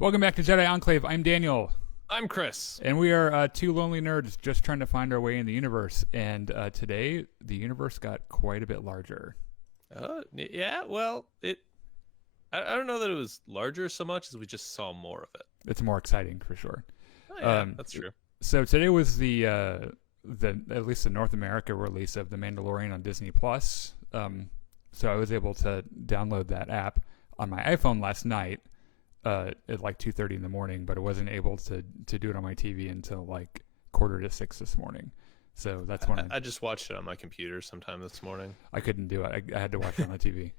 Welcome back to Jedi Enclave. I'm Daniel. I'm Chris. And we are two lonely nerds just trying to find our way in the universe. And today, the universe got quite a bit larger. Yeah, well, I don't know that it was larger so much as we just saw more of it. It's more exciting for sure. Oh, yeah, that's true. So today was the at least the North America release of The Mandalorian on Disney Plus. So I was able to download that app on my iPhone last night at like 2:30 in the morning, but I wasn't able to do it on my TV until like 5:45 this morning. So that's when I just watched it on my computer sometime this morning. I couldn't do it. I had to watch it on the TV.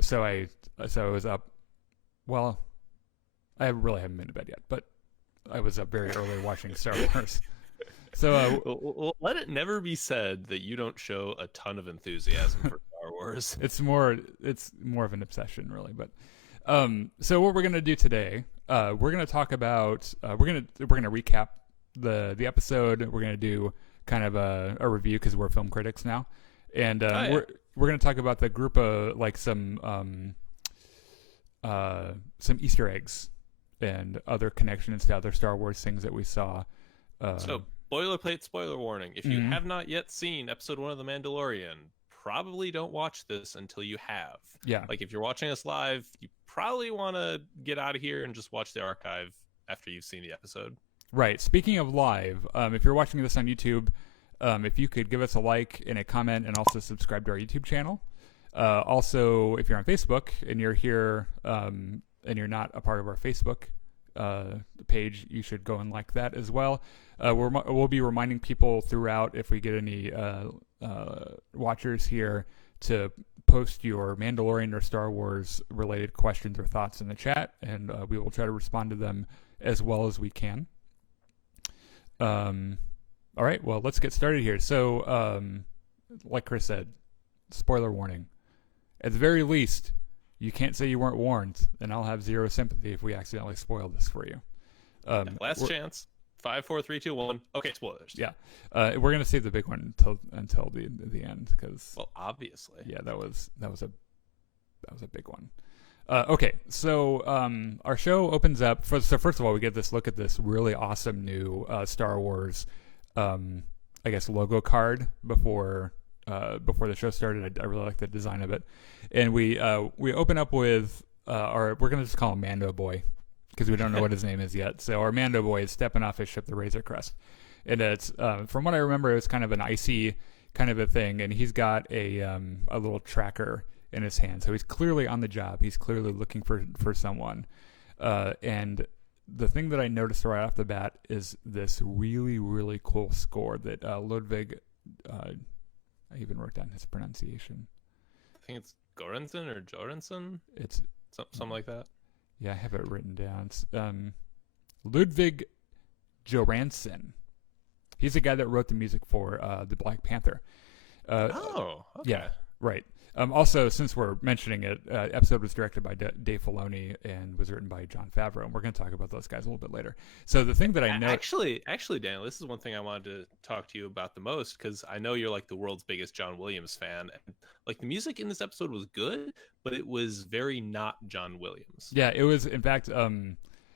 So I was up. Well, I really haven't been to bed yet, but I was up very early watching Star Wars. So well, let it never be said that you don't show a ton of enthusiasm for Star Wars. It's more of an obsession, really. But so what we're gonna do today, we're gonna talk about we're gonna recap the episode. We're gonna do kind of a review because we're film critics now, and we're gonna talk about the group of like some Easter eggs and other connections to other Star Wars things that we saw. So boilerplate spoiler warning: if you have not yet seen Episode 1 of The Mandalorian, probably don't watch this until you have. Yeah. Like if you're watching us live, you probably want to get out of here and just watch the archive after you've seen the episode. Right. Speaking of live, if you're watching this on YouTube, if you could give us a like and a comment and also subscribe to our YouTube channel. Also, if you're on Facebook and you're here and you're not a part of our Facebook page, you should go and like that as well. We'll be reminding people throughout, if we get any watchers here, to post your Mandalorian or Star Wars related questions or thoughts in the chat, and we will try to respond to them as well as we can. All right, well, let's get started here. So, like Chris said, spoiler warning. At the very least, you can't say you weren't warned, and I'll have zero sympathy if we accidentally spoil this for you. Last chance. 5, 4, 3, 2, 1. Okay, spoilers. Yeah, we're gonna save the big one until the end because obviously, yeah, that was a big one. Okay, so our show opens up. So first of all, we get this look at this really awesome new Star Wars, I guess, logo card before the show started. I really like the design of it, and we open up with we're gonna just call him Mando Boy, because we don't know what his name is yet. So our Mando Boy is stepping off his ship, the Razor Crest. And it's, from what I remember, it was kind of an icy kind of a thing. And he's got a little tracker in his hand. So he's clearly on the job. He's clearly looking for someone. And the thing that I noticed right off the bat is this really, really cool score that Ludwig, I even wrote down his pronunciation. I think it's Göransson or Joransson. It's something like that. Yeah, I have it written down. It's, Ludwig Göransson. He's the guy that wrote the music for the Black Panther. Okay. Yeah, right. Also, since we're mentioning it, episode was directed by Dave Filoni and was written by Jon Favreau, and we're going to talk about those guys a little bit later. So the thing that I know... Actually, Daniel, this is one thing I wanted to talk to you about the most, because I know you're like the world's biggest John Williams fan. And, like, the music in this episode was good, but it was very not John Williams. Yeah, it was, in fact,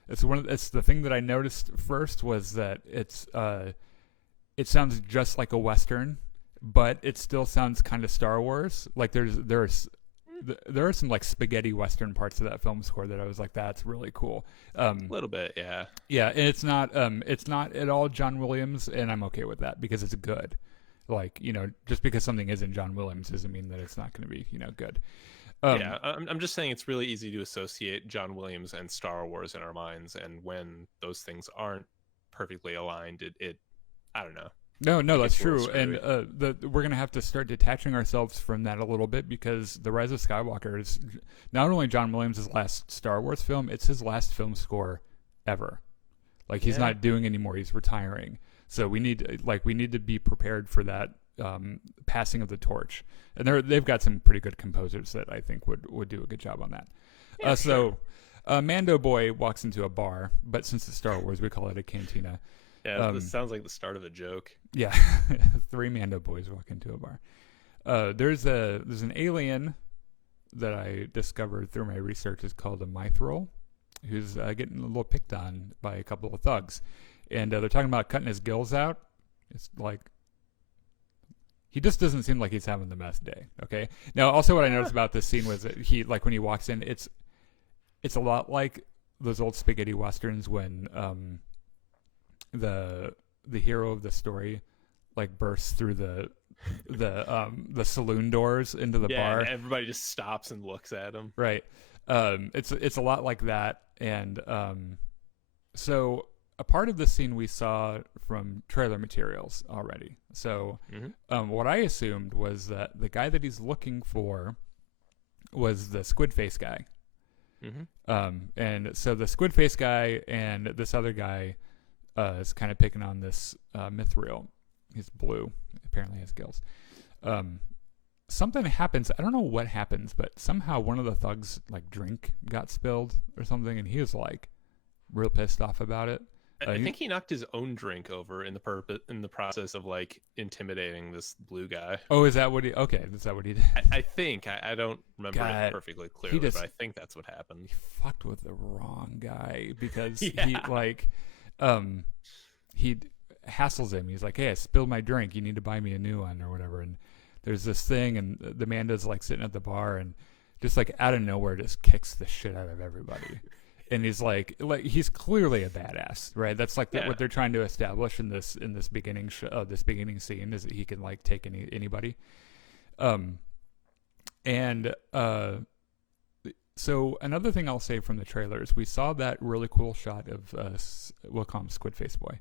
it's the thing that I noticed first was that it sounds just like a Western, but it still sounds kind of Star Wars. Like there are some like spaghetti Western parts of that film score that I was like, that's really cool. A little bit, yeah. Yeah, and it's not at all John Williams, and I'm okay with that because it's good. Like, just because something isn't John Williams doesn't mean that it's not going to be, good. Yeah, I'm just saying it's really easy to associate John Williams and Star Wars in our minds, and when those things aren't perfectly aligned, it I don't know. No, that's true, and we're gonna have to start detaching ourselves from that a little bit because The Rise of Skywalker is not only John Williams' last Star Wars film; it's his last film score ever. Like he's not doing anymore; he's retiring. So we need to be prepared for that passing of the torch. And they've got some pretty good composers that I think would do a good job on that. Yeah, sure. So Mando Boy walks into a bar, but since it's Star Wars, we call it a cantina. Yeah, this sounds like the start of a joke. Yeah, 3 Mando boys walk into a bar. There's an alien that I discovered through my research is called a mithril, who's getting a little picked on by a couple of thugs, and they're talking about cutting his gills out. It's like he just doesn't seem like he's having the best day. Okay. Now, also, what I noticed about this scene was that he, like, when he walks in, it's a lot like those old spaghetti westerns when the hero of the story like bursts through the saloon doors into the bar. And everybody just stops and looks at him. Right. It's a lot like that, and so a part of the scene we saw from trailer materials already. So what I assumed was that the guy that he's looking for was the squid face guy. And so the squid face guy and this other guy is kind of picking on this mithril. He's blue, apparently has gills. Something happens. I don't know what happens, but somehow one of the thugs like drink got spilled or something, and he was like real pissed off about it. I think he knocked his own drink over in the process of like intimidating this blue guy. Oh, is that what he? Okay, is that what he did? I think I don't remember it perfectly clearly, but I think that's what happened. He fucked with the wrong guy because he like, he hassles him. He's like, "Hey, I spilled my drink. You need to buy me a new one or whatever." And there's this thing, and the Manda's like sitting at the bar, and just like out of nowhere, just kicks the shit out of everybody. And he's like he's clearly a badass, right? That's like what they're trying to establish in this beginning this beginning scene, is that he can like take anybody. So another thing I'll say from the trailers, we saw that really cool shot of we'll call him Squid Face Boy,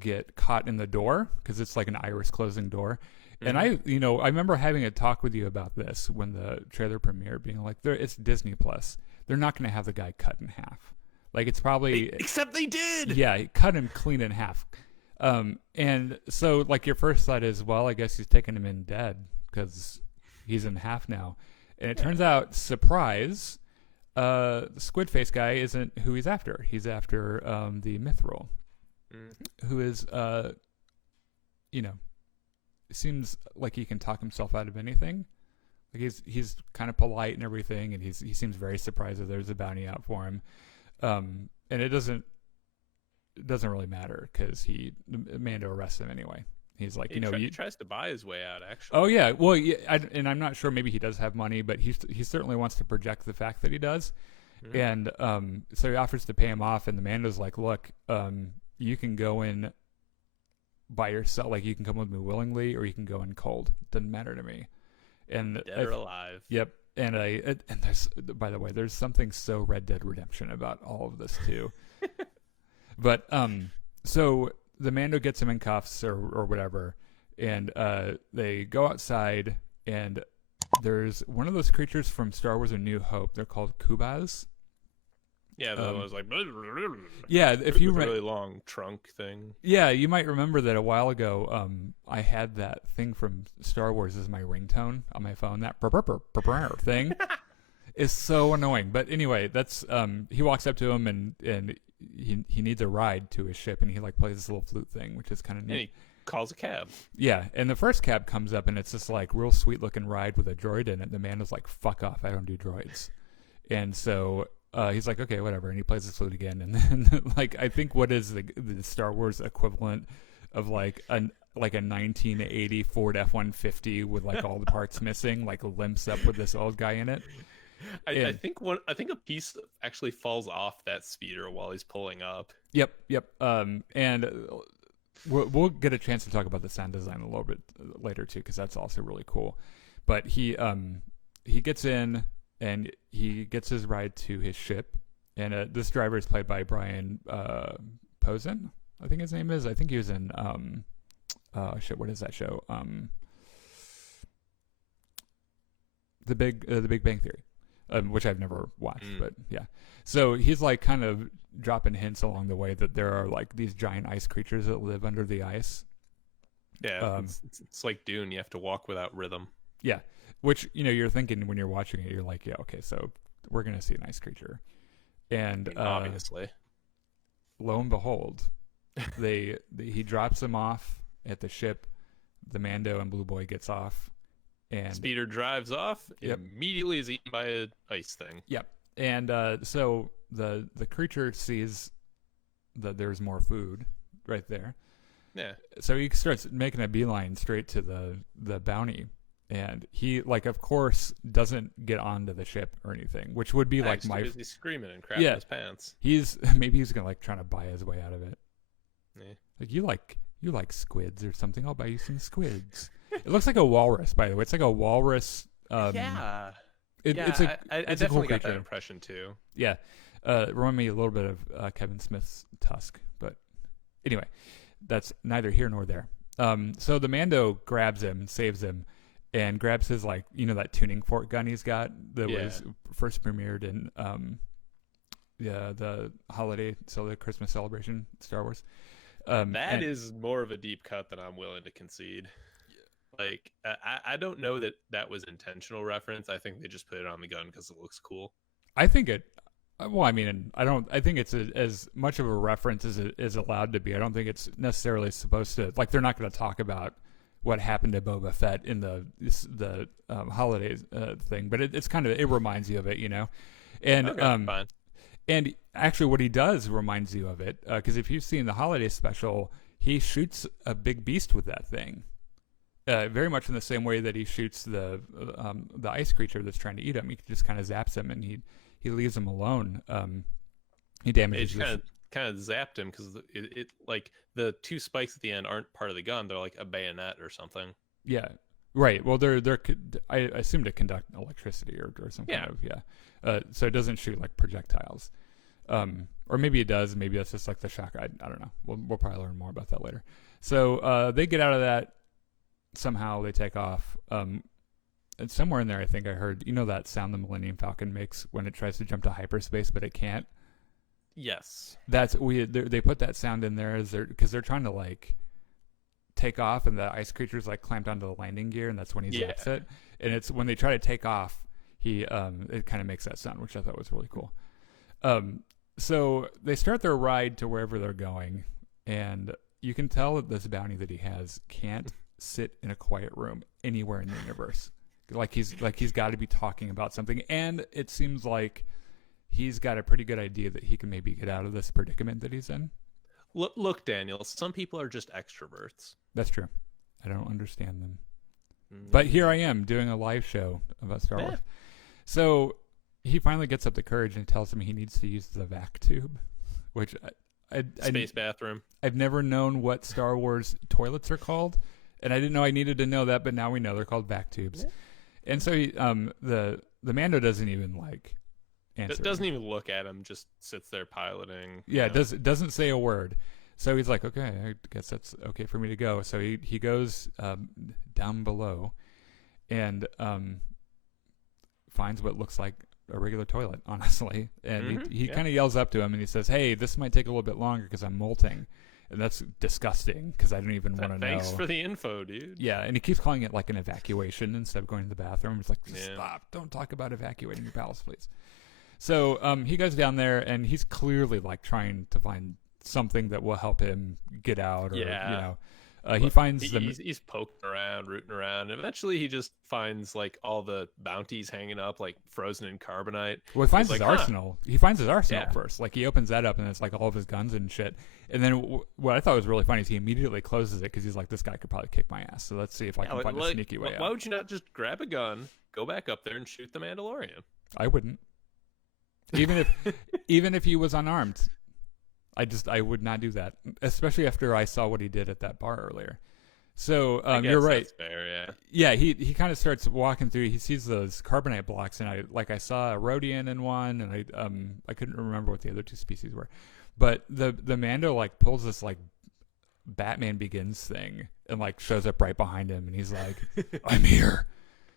get caught in the door because it's like an iris closing door. And I remember having a talk with you about this when the trailer premiered, being like, it's Disney Plus. They're not going to have the guy cut in half. Like, it's probably... Except they did! Yeah, cut him clean in half. And so, like, your first thought is, well, I guess he's taking him in dead because he's in half now. And it turns out, surprise, the squid face guy isn't who he's after. He's after the mithril, who is, seems like he can talk himself out of anything. Like he's kind of polite and everything, and he seems very surprised that there's a bounty out for him, and it doesn't really matter because Mando arrests him anyway. He's like, he tries to buy his way out, actually. Oh yeah, well, yeah, and I'm not sure. Maybe he does have money, but he certainly wants to project the fact that he does, and so he offers to pay him off, and the Mando's like, look, you can go in by yourself, like you can come with me willingly, or you can go in cold. Doesn't matter to me. And dead or alive. Yep. And there's, by the way, there's something so Red Dead Redemption about all of this too. But so the Mando gets him in cuffs or whatever, and they go outside, and there's one of those creatures from Star Wars: A New Hope. They're called Kubas. Yeah, that was like... Yeah, if you remember... really long trunk thing. Yeah, you might remember that a while ago, I had that thing from Star Wars as my ringtone on my phone. That thing is so annoying. But anyway, that's he walks up to him, and he needs a ride to his ship, and he like plays this little flute thing, which is kind of neat. And he calls a cab. Yeah, and the first cab comes up, and it's this like real sweet looking ride with a droid in it. The man is like, "Fuck off, I don't do droids." And so... he's like, okay, whatever, and he plays the flute again, and then like I think what is the Star Wars equivalent of like a 1980 Ford F-150 with like all the parts missing, like limps up with this old guy in it. I think a piece actually falls off that speeder while he's pulling up. Yep. And we'll get a chance to talk about the sound design a little bit later too, because that's also really cool. But he gets in. And he gets his ride to his ship, and this driver is played by Brian Posen, I think his name is. I think he was in what is that show? The Big Bang Theory, which I've never watched, but yeah. So he's like kind of dropping hints along the way that there are like these giant ice creatures that live under the ice. Yeah, it's like Dune. You have to walk without rhythm. Yeah. Which, you're thinking when you're watching it, you're like, yeah, okay, so we're going to see an ice creature. And obviously, lo and behold, he drops them off at the ship. The Mando and Blue Boy gets off. And speeder drives off, yep. Immediately is eaten by an ice thing. Yep. And so the creature sees that there's more food right there. Yeah. So he starts making a beeline straight to the bounty. And he, like, of course, doesn't get onto the ship or anything, which would be like my. He's screaming and crapping his pants. Maybe he's gonna like trying to buy his way out of it. Yeah. Like you like squids or something? I'll buy you some squids. It looks like a walrus, by the way. It's like a walrus. Yeah. It's a. I It's definitely a cool got creature. that impression too. Yeah, remind me a little bit of Kevin Smith's Tusk, but anyway, that's neither here nor there. So the Mando grabs him, saves him, and grabs his, like, that tuning fork gun he's got that was first premiered in the holiday, so the Christmas celebration, Star Wars. That is more of a deep cut than I'm willing to concede. Like, I don't know that was intentional reference. I think they just put it on the gun because it looks cool. I think it. Well, I mean, I think it's as much of a reference as it is allowed to be. I don't think it's necessarily supposed to. Like, they're not going to talk about what happened to Boba Fett in the holiday thing, but it's kind of, it reminds you of it, And Okay, fine. And actually, what he does reminds you of it, because if you've seen the holiday special, he shoots a big beast with that thing, very much in the same way that he shoots the ice creature that's trying to eat him. He just kind of zaps him, and he leaves him alone. He damages. It kind of zapped him because it like the two spikes at the end aren't part of the gun; they're like a bayonet or something. Yeah, right. Well, they're I assume to conduct electricity or some kind of so it doesn't shoot like projectiles. Or maybe it does. Maybe that's just like the shock. I don't know. We'll probably learn more about that later. So they get out of that. Somehow they take off. And somewhere in there, I think I heard, that sound the Millennium Falcon makes when it tries to jump to hyperspace, but it can't. Yes. That's they put that sound in there because they're trying to like take off, and the ice creature's like clamped onto the landing gear, and that's when he zaps it. And it's when they try to take off, it kind of makes that sound, which I thought was really cool. So they start their ride to wherever they're going, and you can tell that this bounty that he has can't sit in a quiet room anywhere in the universe. Like he's got to be talking about something, and it seems like he's got a pretty good idea that he can maybe get out of this predicament that he's in. Look, Daniel, some people are just extroverts. That's true. I don't understand them. But here I am doing a live show about Star Wars. So he finally gets up the courage and tells him he needs to use the vac tube, which Space bathroom. I've never known what Star Wars toilets are called, and I didn't know I needed to know that, but now we know they're called vac tubes. Yeah. And so he, the Mando doesn't even like answer. Doesn't even look at him, just sits there piloting. Yeah, doesn't say a word. So he's like, okay, I guess that's okay for me to go. So he goes down below and finds what looks like a regular toilet, honestly. And he kind of yells up to him, and he says, hey, this might take a little bit longer because I'm molting. And that's disgusting because I don't even want to know. Thanks for the info, dude. Yeah, and he keeps calling it like an evacuation instead of going to the bathroom. It's like, stop. Don't talk about evacuating your palace, please. So he goes down there, and he's clearly like trying to find something that will help him get out. Or, he finds them. He's poking around, rooting around. And eventually, he just finds like all the bounties hanging up, like frozen in carbonite. Well, he finds his arsenal. He finds his arsenal first. Like he opens that up, and it's like all of his guns and shit. And then what I thought was really funny is he immediately closes it because he's like, this guy could probably kick my ass. So let's see if I can find a sneaky way out. Why would you not just grab a gun, go back up there, and shoot the Mandalorian? I wouldn't. Even if he was unarmed. I would not do that, especially after I saw what he did at that bar earlier. So you're right. That's fair, yeah. Yeah, he kind of starts walking through. He sees those carbonite blocks, and I saw a Rhodian in one, and I couldn't remember what the other two species were. But the Mando like pulls this like Batman Begins thing and like shows up right behind him, and he's like, "I'm here."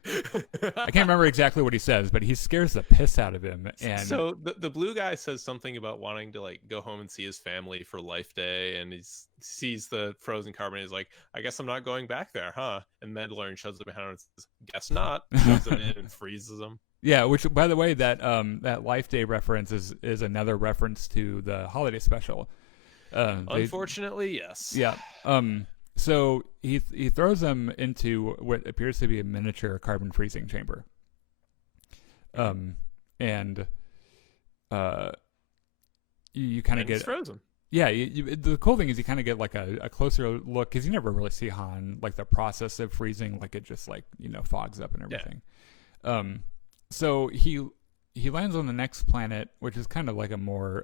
I can't remember exactly what he says, but he scares the piss out of him. And so the blue guy says something about wanting to like go home and see his family for Life Day, and he sees the frozen carbonite. He's like, I guess I'm not going back there, huh? And Mandalorian shows up behind him and says, guess not. Shoves him in and freezes him. Yeah, which by the way, that Life Day reference is another reference to the holiday special. Unfortunately, yes. Yeah. So he throws them into what appears to be a miniature carbon freezing chamber. And uh, you kind of And he's get frozen. yeah. The cool thing is you kind of get like a closer look because you never really see Han like the process of freezing, like it just like fogs up and everything. So he lands on the next planet, which is kind of like a more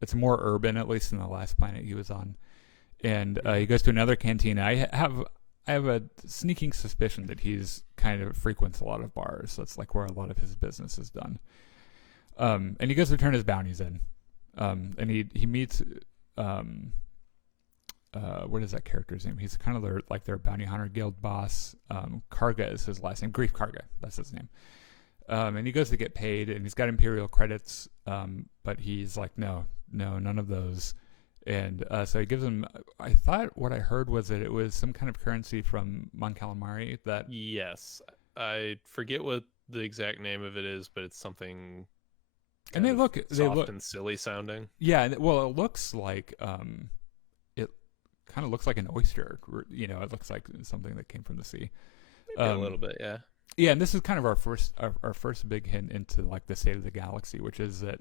it's more urban, at least than the last planet he was on. And he goes to another cantina. I have a sneaking suspicion that he's kind of frequents a lot of bars. That's like where a lot of his business is done. And he goes to turn his bounties in. And he meets what is that character's name? He's kind of their bounty hunter guild boss. Karga is his last name. Grief Karga, that's his name. And he goes to get paid, and he's got Imperial credits, but he's like, no, none of those. And so he gives him. I thought what I heard was that it was some kind of currency from Mon Calamari. That Yes, I forget what the exact name of it is, but it's something. And they look soft and silly sounding. Yeah, well, it looks like it kind of looks like an oyster. It looks like something that came from the sea. Maybe a little bit, yeah. Yeah, and this is kind of our first big hint into like the state of the galaxy, which is that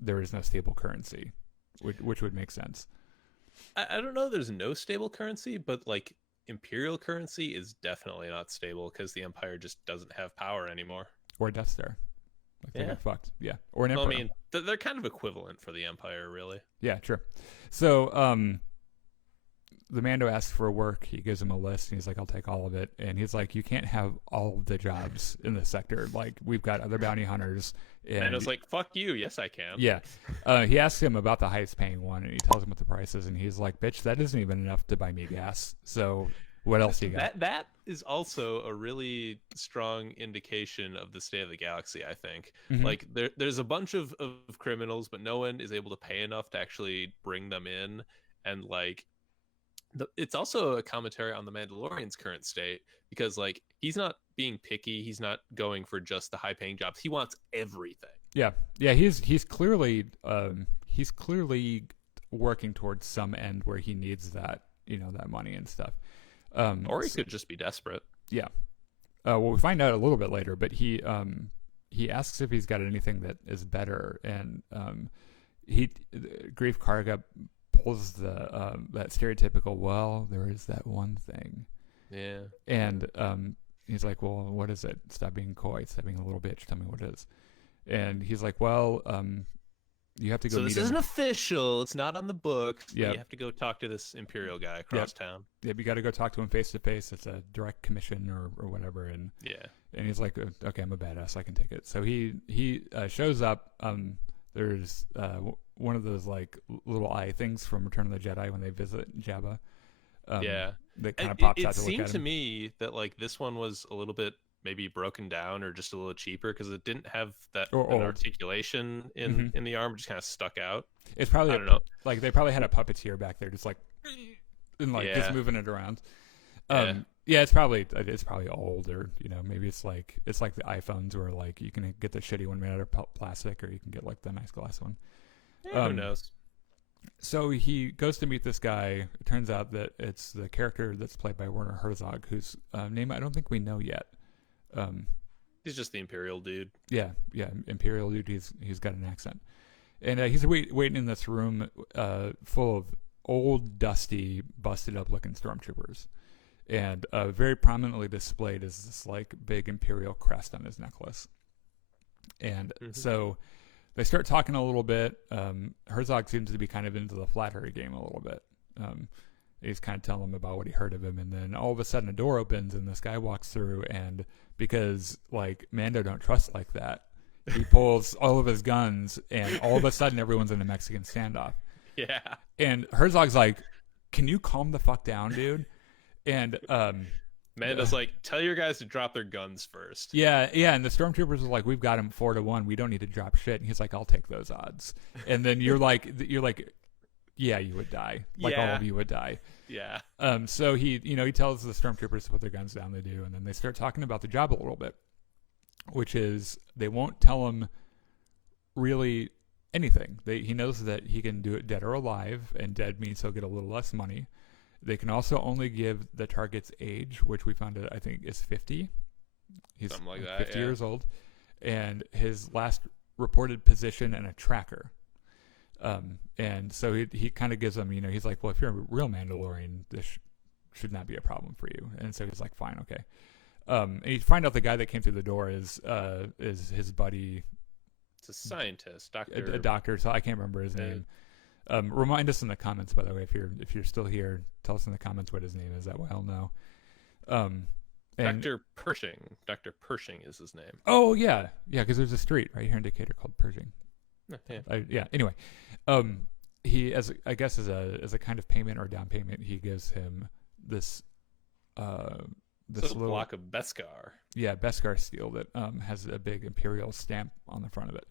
there is no stable currency, which would make sense. I don't know. There's no stable currency, but like Imperial currency is definitely not stable because the Empire just doesn't have power anymore. Or a Death Star. Like they got fucked. Yeah. Or an Emperor. Well, I mean, they're kind of equivalent for the Empire, really. Yeah, sure. So, the Mando asks for work. He gives him a list, and he's like, I'll take all of it. And he's like, you can't have all of the jobs in this sector. Like, we've got other bounty hunters. And Mando's like, fuck you. Yes, I can. Yeah. He asks him about the highest paying one, and he tells him what the price is. And he's like, bitch, that isn't even enough to buy me gas. So what else you got? That is also a really strong indication of the state of the galaxy, I think. Mm-hmm. Like there's a bunch of criminals, but no one is able to pay enough to actually bring them in. And like it's also a commentary on the Mandalorian's current state, because like he's not being picky, he's not going for just the high paying jobs. He wants everything. Yeah. He's clearly working towards some end where he needs that that money and stuff. Or he could just be desperate. Yeah. Well, we find out a little bit later, but he asks if he's got anything that is better, and Grief Karga pulls that stereotypical, well, there is that one thing. Yeah. And he's like, well, what is it? Stop being coy. Stop being a little bitch. Tell me what it is. And he's like, well, you have to go. So this isn't official. It's not on the books. Yeah. You have to go talk to this Imperial guy across town. Yeah, you got to go talk to him face to face. It's a direct commission or whatever. And and he's like, okay, I'm a badass. I can take it. So he shows up. There's one of those like little eye things from Return of the Jedi when they visit Jabba. That kind of pops out to look at him. It seemed to me that like this one was a little bit maybe broken down or just a little cheaper because it didn't have that an articulation in the arm. It just kind of stuck out. It's probably I don't know. Like they probably had a puppeteer back there just like and like just moving it around. It's probably old, or maybe it's like the iPhones where like you can get the shitty one made out of plastic, or you can get like the nice glass one. Who knows? So he goes to meet this guy. It turns out that it's the character that's played by Werner Herzog, whose name I don't think we know yet. He's just the Imperial dude. Yeah, Imperial dude. He's got an accent, and he's waiting in this room full of old, dusty, busted up looking stormtroopers, and very prominently displayed is this like big Imperial crest on his necklace. And so they start talking a little bit. Herzog seems to be kind of into the flattery game a little bit. He's kind of telling him about what he heard of him, and then all of a sudden a door opens and this guy walks through, and because like Mando don't trust like that, he pulls all of his guns, and all of a sudden everyone's in a Mexican standoff. Yeah. And Herzog's like, "Can you calm the fuck down, dude?" And Mando's like, "Tell your guys to drop their guns first." Yeah, and the stormtroopers are like, "We've got him 4-1. We don't need to drop shit." And he's like, "I'll take those odds." And then you're like, "Yeah, you would die. Like all of you would die." Yeah. So he tells the stormtroopers to put their guns down. They do, and then they start talking about the job a little bit, which is they won't tell him really anything. He knows that he can do it dead or alive, and dead means he'll get a little less money. They can also only give the target's age, which we found out I think is 50. He's something like that, 50 years old, and his last reported position and a tracker. And so he kind of gives them, he's like, well, if you're a real Mandalorian, this should not be a problem for you. And so he's like, fine, okay. And you find out the guy that came through the door is his buddy. It's a scientist, a doctor. So I can't remember his name. Remind us in the comments, by the way, if you're still here, tell us in the comments what his name is. That way I'll know. Dr. Pershing. Dr. Pershing is his name. Oh yeah, because there's a street right here in Decatur called Pershing. Yeah. Anyway, he as a kind of payment or down payment, he gives him this little block of Beskar. Yeah, Beskar steel that has a big Imperial stamp on the front of it.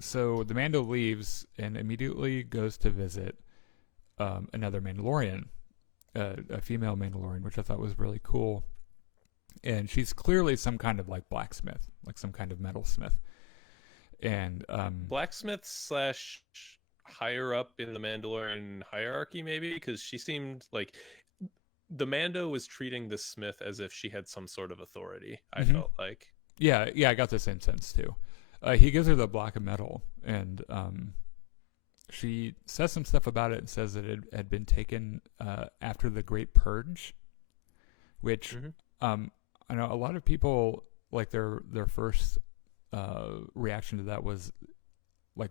So the Mando leaves and immediately goes to visit another Mandalorian, a female Mandalorian, which I thought was really cool. And she's clearly some kind of like blacksmith, like some kind of metalsmith. And blacksmith / higher up in the Mandalorian hierarchy, maybe, because she seemed like the Mando was treating the smith as if she had some sort of authority. I felt like. Yeah, I got the same sense too. He gives her the block of metal, and she says some stuff about it and says that it had been taken after the Great Purge, which I know a lot of people, like their first reaction to that was like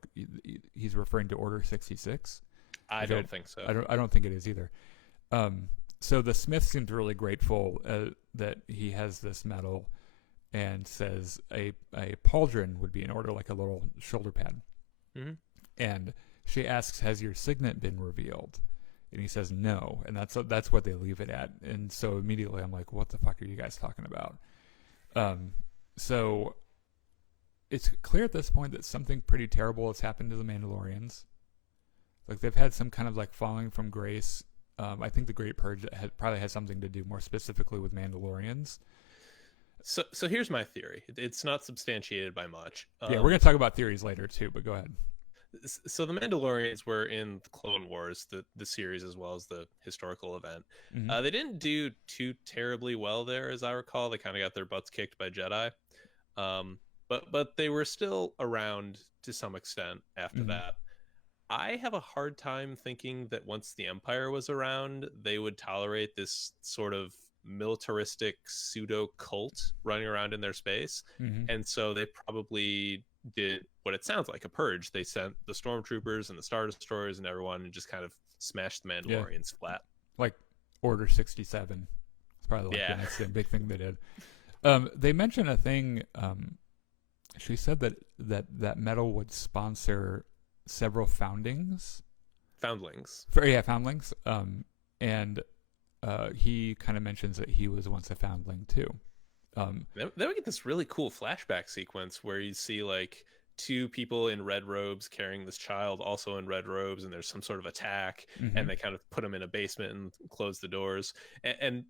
he's referring to Order 66. I don't think so. I don't think it is either. So the Smith seemed really grateful that he has this metal, and says a pauldron would be in order, like a little shoulder pad. And she asks, "Has your signet been revealed?" And he says no, and that's what they leave it at. And so immediately I'm like, what the fuck are you guys talking about? So it's clear at this point that something pretty terrible has happened to the Mandalorians. Like they've had some kind of like falling from grace. I think the Great Purge probably has something to do more specifically with Mandalorians. So here's my theory. It's not substantiated by much. Yeah, we're going to talk about theories later too, but go ahead. So the Mandalorians were in the Clone Wars, the series, as well as the historical event. They didn't do too terribly well there, as I recall. They kind of got their butts kicked by Jedi. But they were still around to some extent after that. I have a hard time thinking that once the Empire was around, they would tolerate this sort of militaristic pseudo cult running around in their space. And so they probably did what it sounds like, a purge. They sent the stormtroopers and the Star Destroyers and everyone and just kind of smashed the Mandalorians flat. Like Order 67. It's probably like the next big thing they did. They mentioned a thing. She said that metal would sponsor several foundlings. Foundlings. And he kind of mentions that he was once a foundling too. Then we get this really cool flashback sequence where you see like two people in red robes carrying this child also in red robes, and there's some sort of attack, and they kind of put him in a basement and close the doors. And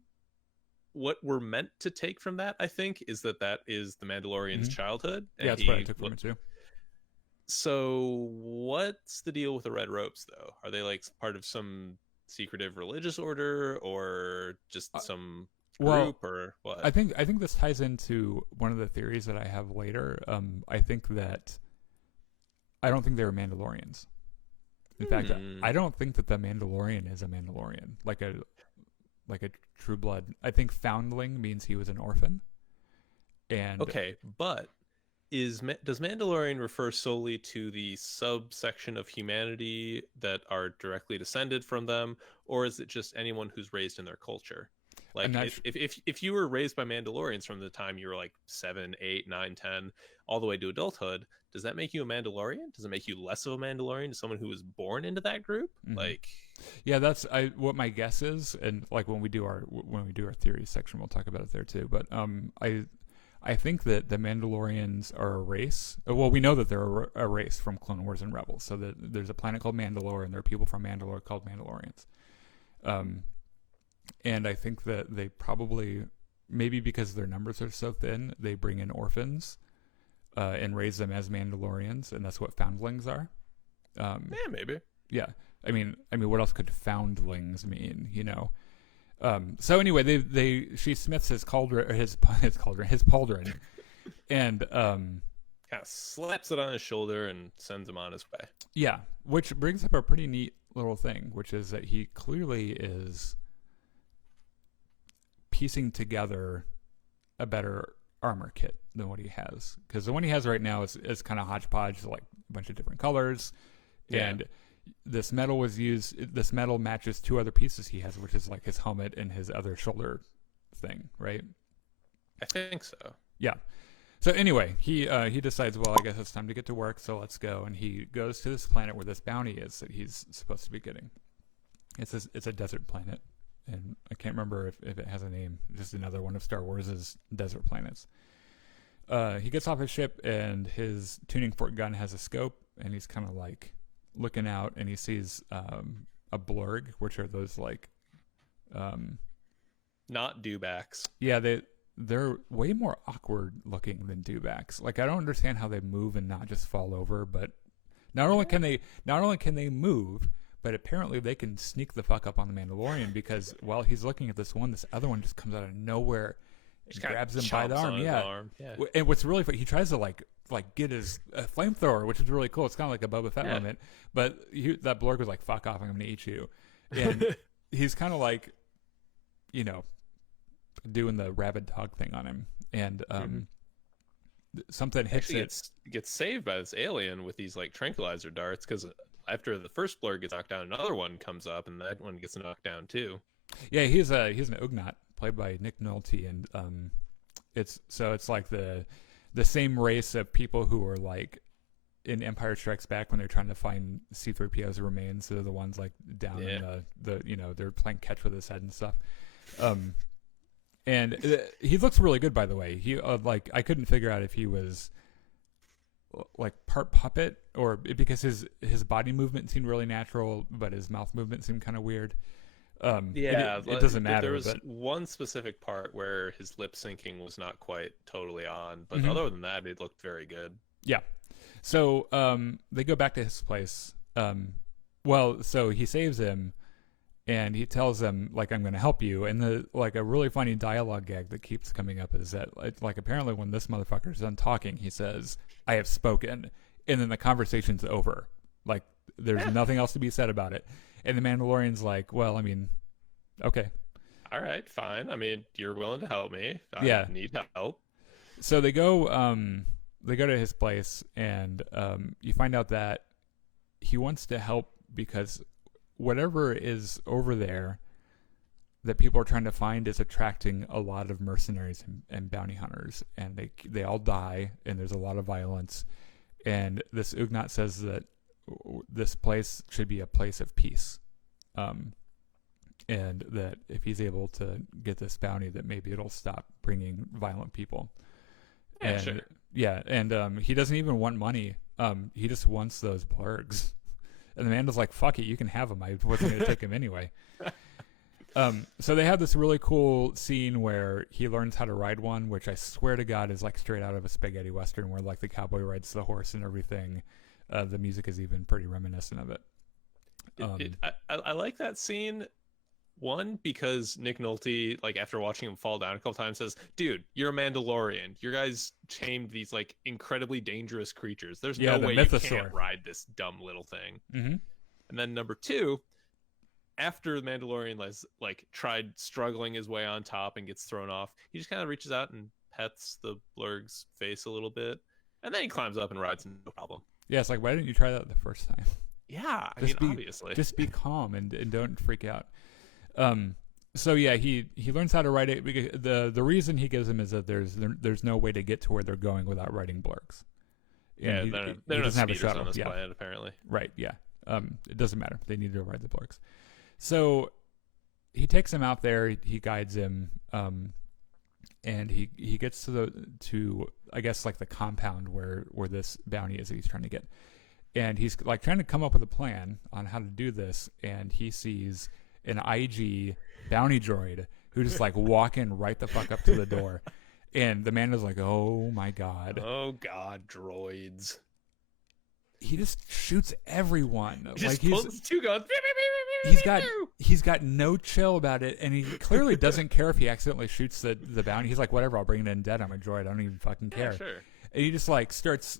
what we're meant to take from that, I think, is that is the Mandalorian's childhood. And that's what I took from it too. So what's the deal with the red robes, though? Are they like part of some secretive religious order, or just some group, or what? I think this ties into one of the theories that I have later. I think that I don't think they were Mandalorians. In fact, I don't think that the Mandalorian is a Mandalorian, like a true blood. I think foundling means he was an orphan. And okay, but does Mandalorian refer solely to the subsection of humanity that are directly descended from them, or is it just anyone who's raised in their culture? Like if you were raised by Mandalorians from the time you were like 7, 8, 9, 10, all the way to adulthood, does that make you a Mandalorian? Does it make you less of a Mandalorian to someone who was born into that group? Like, yeah, that's what my guess is, and like when we do our theories section, we'll talk about it there too. But I think that the Mandalorians are a race. Well, we know that they're a race from Clone Wars and Rebels. So that there's a planet called Mandalore, and there are people from Mandalore called Mandalorians. And I think that they probably, maybe because their numbers are so thin, they bring in orphans and raise them as Mandalorians, and that's what foundlings are. Yeah, maybe. Yeah, I mean, what else could foundlings mean? You know. So anyway, she smiths his pauldron, And Kind of slaps it on his shoulder and sends him on his way. yeah, which brings up a pretty neat little thing, which is that he clearly is piecing together a better armor kit than what he has, because the one he has right now is kind of hodgepodge, like a bunch of different colors, and this metal was used. This metal matches two other pieces he has, which is like his helmet and his other shoulder thing, right? I think so. Yeah. So anyway, he decides, well, I guess it's time to get to work, so let's go. And he goes to this planet where this bounty is that he's supposed to be getting. It's a desert planet, and I can't remember if it has a name. Just another one of Star Wars' desert planets. He gets off his ship, and his tuning fork gun has a scope, and he's kind of like looking out, and he sees a blurg, which are those like not dewbacks. Yeah, they're way more awkward looking than dewbacks. Like, I don't understand how they move and not just fall over, but not only can they move, but apparently they can sneak the fuck up on the Mandalorian, because while he's looking at this other one just comes out of nowhere and grabs him by the arm. Yeah. And what's really funny, he tries to like get his flamethrower, which is really cool. It's kind of like a Boba Fett moment, but that blurg was like, fuck off, I'm going to eat you. And he's kind of like, you know, doing the rabid dog thing on him, and something hits it. Gets saved by this alien with these like tranquilizer darts, because after the first blur gets knocked down, another one comes up, and that one gets knocked down too. Yeah, he's an Ugnaught played by Nick Nolte, and it's like the same race of people who are like in Empire Strikes Back when they're trying to find C-3PO's remains. They're the ones like down in the they're playing catch with his head and stuff. And he looks really good, by the way. He like, I couldn't figure out if he was like part puppet, or because his body movement seemed really natural, but his mouth movement seemed kind of weird. It doesn't matter. There was one specific part where his lip syncing was not quite totally on, but other than that, it looked very good. Yeah. So they go back to his place. So he saves him, and he tells them, like, I'm going to help you. And a really funny dialogue gag that keeps coming up is that, like, apparently when this motherfucker's done talking, he says, I have spoken. And then the conversation's over. Like, there's nothing else to be said about it. And the Mandalorian's like, well, I mean, okay. All right, fine. I mean, you're willing to help me. I need help. So they go to his place, and you find out that he wants to help because whatever is over there that people are trying to find is attracting a lot of mercenaries and bounty hunters, and they all die, and there's a lot of violence. And this Ugnaught says that this place should be a place of peace, and that if he's able to get this bounty, that maybe it'll stop bringing violent people. And he doesn't even want money. He just wants those blurgs. And the man was like, fuck it, you can have him. I wasn't going to take him anyway. So they have this really cool scene where he learns how to ride one, which I swear to God is like straight out of a spaghetti western, where like the cowboy rides the horse and everything. The music is even pretty reminiscent of it. I like that scene. One, because Nick Nolte, like after watching him fall down a couple times, says, dude, you're a Mandalorian. Your guys tamed these like incredibly dangerous creatures. There's no way you can't ride this dumb little thing. Mm-hmm. And then number two, after the Mandalorian like tried struggling his way on top and gets thrown off, he just kind of reaches out and pets the blurg's face a little bit. And then he climbs up and rides, no problem. Yeah, it's like, why didn't you try that the first time? Yeah, obviously. Just be calm and don't freak out. So yeah, he learns how to ride it, because the reason he gives him is that there's no way to get to where they're going without riding blurgs. Yeah, they don't have speeders on this planet, apparently. Right, yeah. It doesn't matter. They need to ride the blurgs. So he takes him out there, he guides him, and he gets to I guess like the compound where this bounty is that he's trying to get. And he's like trying to come up with a plan on how to do this, and he sees an IG bounty droid who just like walking right the fuck up to the door. And the man is like, oh my God. Oh God, droids. He just shoots everyone. He just pulls his two guns. he's got no chill about it, and he clearly doesn't care if he accidentally shoots the bounty. He's like, whatever, I'll bring it in dead. I'm a droid. I don't even fucking care. Yeah, sure. And he just like starts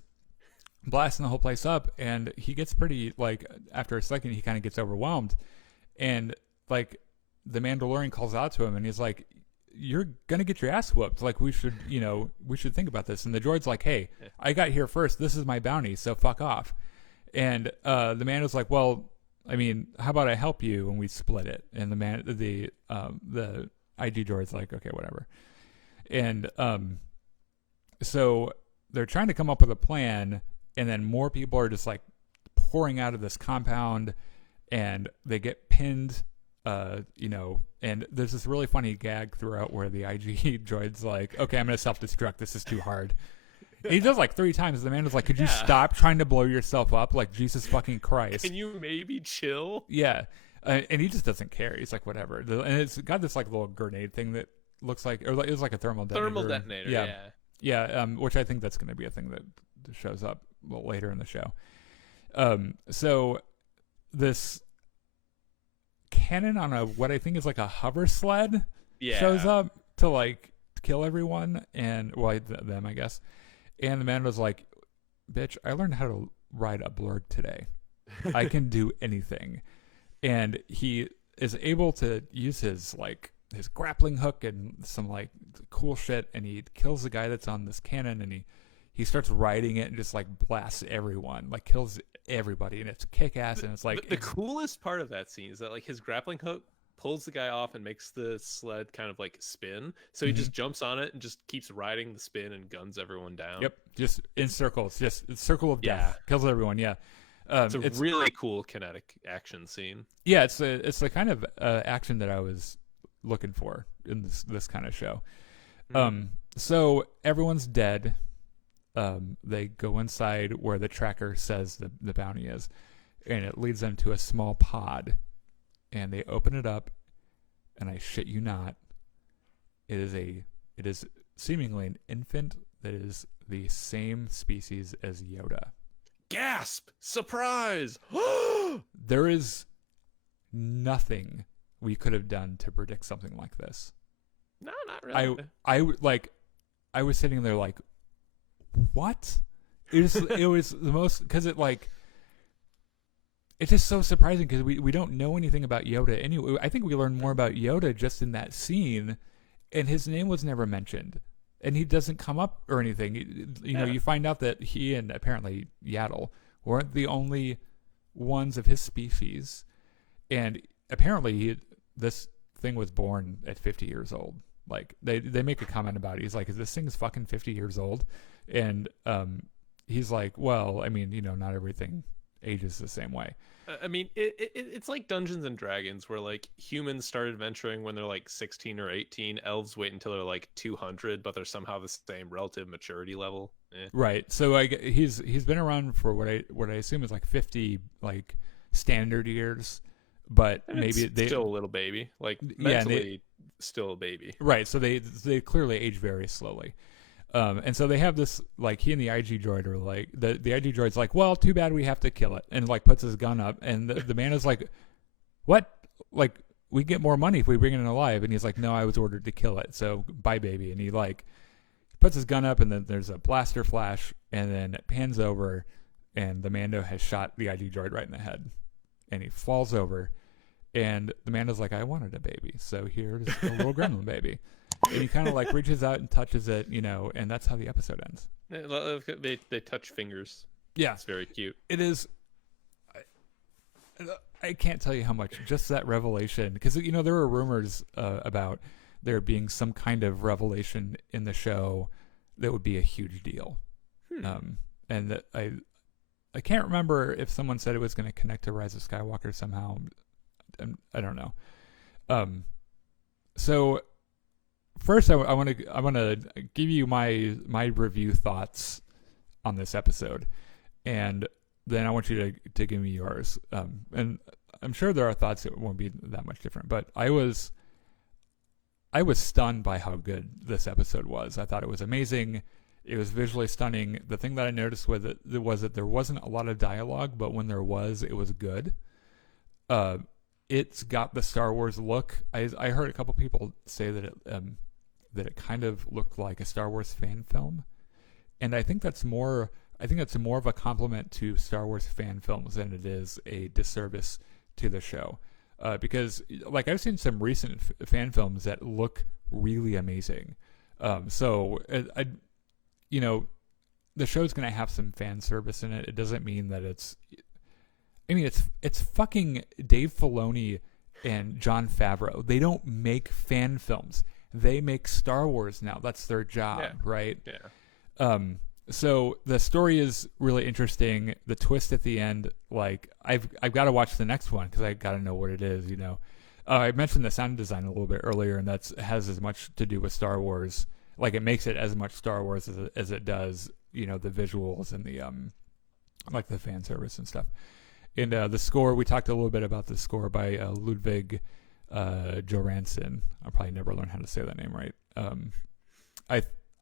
blasting the whole place up, and he gets pretty like after a second he kind of gets overwhelmed, and like the Mandalorian calls out to him, and he's like, you're gonna get your ass whooped. Like we should think about this. And the droid's like, hey, I got here first. This is my bounty, so fuck off. And the man was like, well, I mean, how about I help you and we split it? And the IG droid's like, okay, whatever. And so they're trying to come up with a plan, and then more people are just like pouring out of this compound, and they get pinned. And there's this really funny gag throughout where the IG droid's like, okay, I'm gonna self-destruct. This is too hard. And he does like 3 times. The man was like, could you stop trying to blow yourself up? Like, Jesus fucking Christ. Can you maybe chill? Yeah. And he just doesn't care. He's like, whatever. And it's got this like little grenade thing that looks like, or it was like a thermal detonator. Thermal detonator, yeah. Which I think that's going to be a thing that shows up a little later in the show. So this cannon on what I think is like a hover sled shows up to like kill everyone, and them, I guess. And the man was like, bitch, I learned how to ride a blurg today. I can do anything. And he is able to use his grappling hook and some like cool shit, and he kills the guy that's on this cannon, and he starts riding it and just like blasts everyone, like kills everybody, and it's kick ass. And it's like the coolest part of that scene is that like his grappling hook pulls the guy off and makes the sled kind of like spin, so he just jumps on it and just keeps riding the spin and guns everyone down. Yep, just in circles, just a circle of death, kills everyone. It's a really cool kinetic action scene. Yeah, it's the kind of action that I was looking for in this kind of show. So everyone's dead. They go inside where the tracker says the bounty is, and it leads them to a small pod, and they open it up, and I shit you not, it is seemingly an infant that is the same species as Yoda. Gasp! Surprise! There is nothing we could have done to predict something like this. No, not really. I was sitting there like, what? It was the most, because it's just so surprising, because we don't know anything about Yoda anyway. I think we learned more about Yoda just in that scene, and his name was never mentioned, and he doesn't come up or anything. You find out that he and apparently Yaddle weren't the only ones of his species, and apparently this thing was born at 50 years old. Like they make a comment about it. He's like, "Is this thing's fucking 50 years old?" And he's like, "Well, I mean, not everything ages the same way." I mean, it's like Dungeons and Dragons, where like humans started venturing when they're like 16 or 18. Elves wait until they're like 200, but they're somehow the same relative maturity level. Right. So he's been around for what I assume is like 50 like standard years, but and maybe they still a little baby, like mentally still a baby. Right. So they clearly age very slowly. And so they have this, like, he and the IG droid are like, the IG droid's like, well, too bad we have to kill it, and like puts his gun up, and the man is like, what? Like, we get more money if we bring it in alive. And he's like, no, I was ordered to kill it, so bye, baby. And he like puts his gun up, and then there's a blaster flash, and then it pans over, and the Mando has shot the IG droid right in the head, and he falls over, and the Mando's like, I wanted a baby, so here's a little gremlin baby. And he kind of like reaches out and touches it, and that's how the episode ends. They touch fingers. Yeah. It's very cute. It is. I can't tell you how much, just that revelation, because, there were rumors about there being some kind of revelation in the show that would be a huge deal. And that I can't remember if someone said it was going to connect to Rise of Skywalker somehow. I don't know. So first, I want to give you my review thoughts on this episode, and then I want you to give me yours. And I'm sure there are thoughts that won't be that much different, but I was stunned by how good this episode was. I thought it was amazing. It was visually stunning. The thing that I noticed was that there wasn't a lot of dialogue, but when there was, it was good. it's got the Star Wars look. I heard a couple people say that it kind of looked like a Star Wars fan film, and I think that's more. I think that's more of a compliment to Star Wars fan films than it is a disservice to the show, because like I've seen some recent fan films that look really amazing. So I, you know, the show's gonna have some fan service in it. It doesn't mean that it's. I mean, it's fucking Dave Filoni and Jon Favreau. They don't make fan films. They make Star Wars now. That's their job, right? Yeah. So the story is really interesting. The twist at the end, like I've got to watch the next one because I got to know what it is. You know, I mentioned the sound design a little bit earlier, and that's has as much to do with Star Wars. Like it makes it as much Star Wars as it does. You know, the visuals and the like the fan service and stuff. And the score, we talked a little bit about the score by Ludwig Göransson. I'll probably never learn how to say that name right.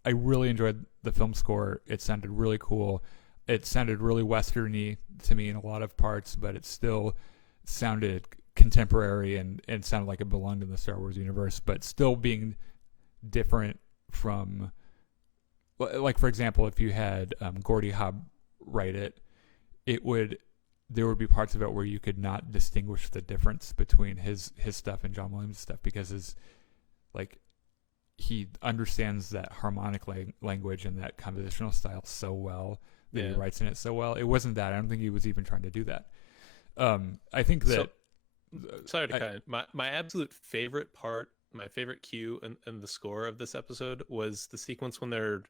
I really enjoyed the film score. It sounded really cool. It sounded really westerny to me in a lot of parts, but it still sounded contemporary and sounded like it belonged in the Star Wars universe, but still being different from, like for example, if you had Gordy Hobb write it, there would be parts of it where you could not distinguish the difference between his stuff and John Williams' stuff because he understands that harmonic language and that compositional style so well that he writes in it so well. It wasn't that. I don't think he was even trying to do that. I think that. Sorry to cut in. My absolute favorite part, my favorite cue in the score of this episode was the sequence when they're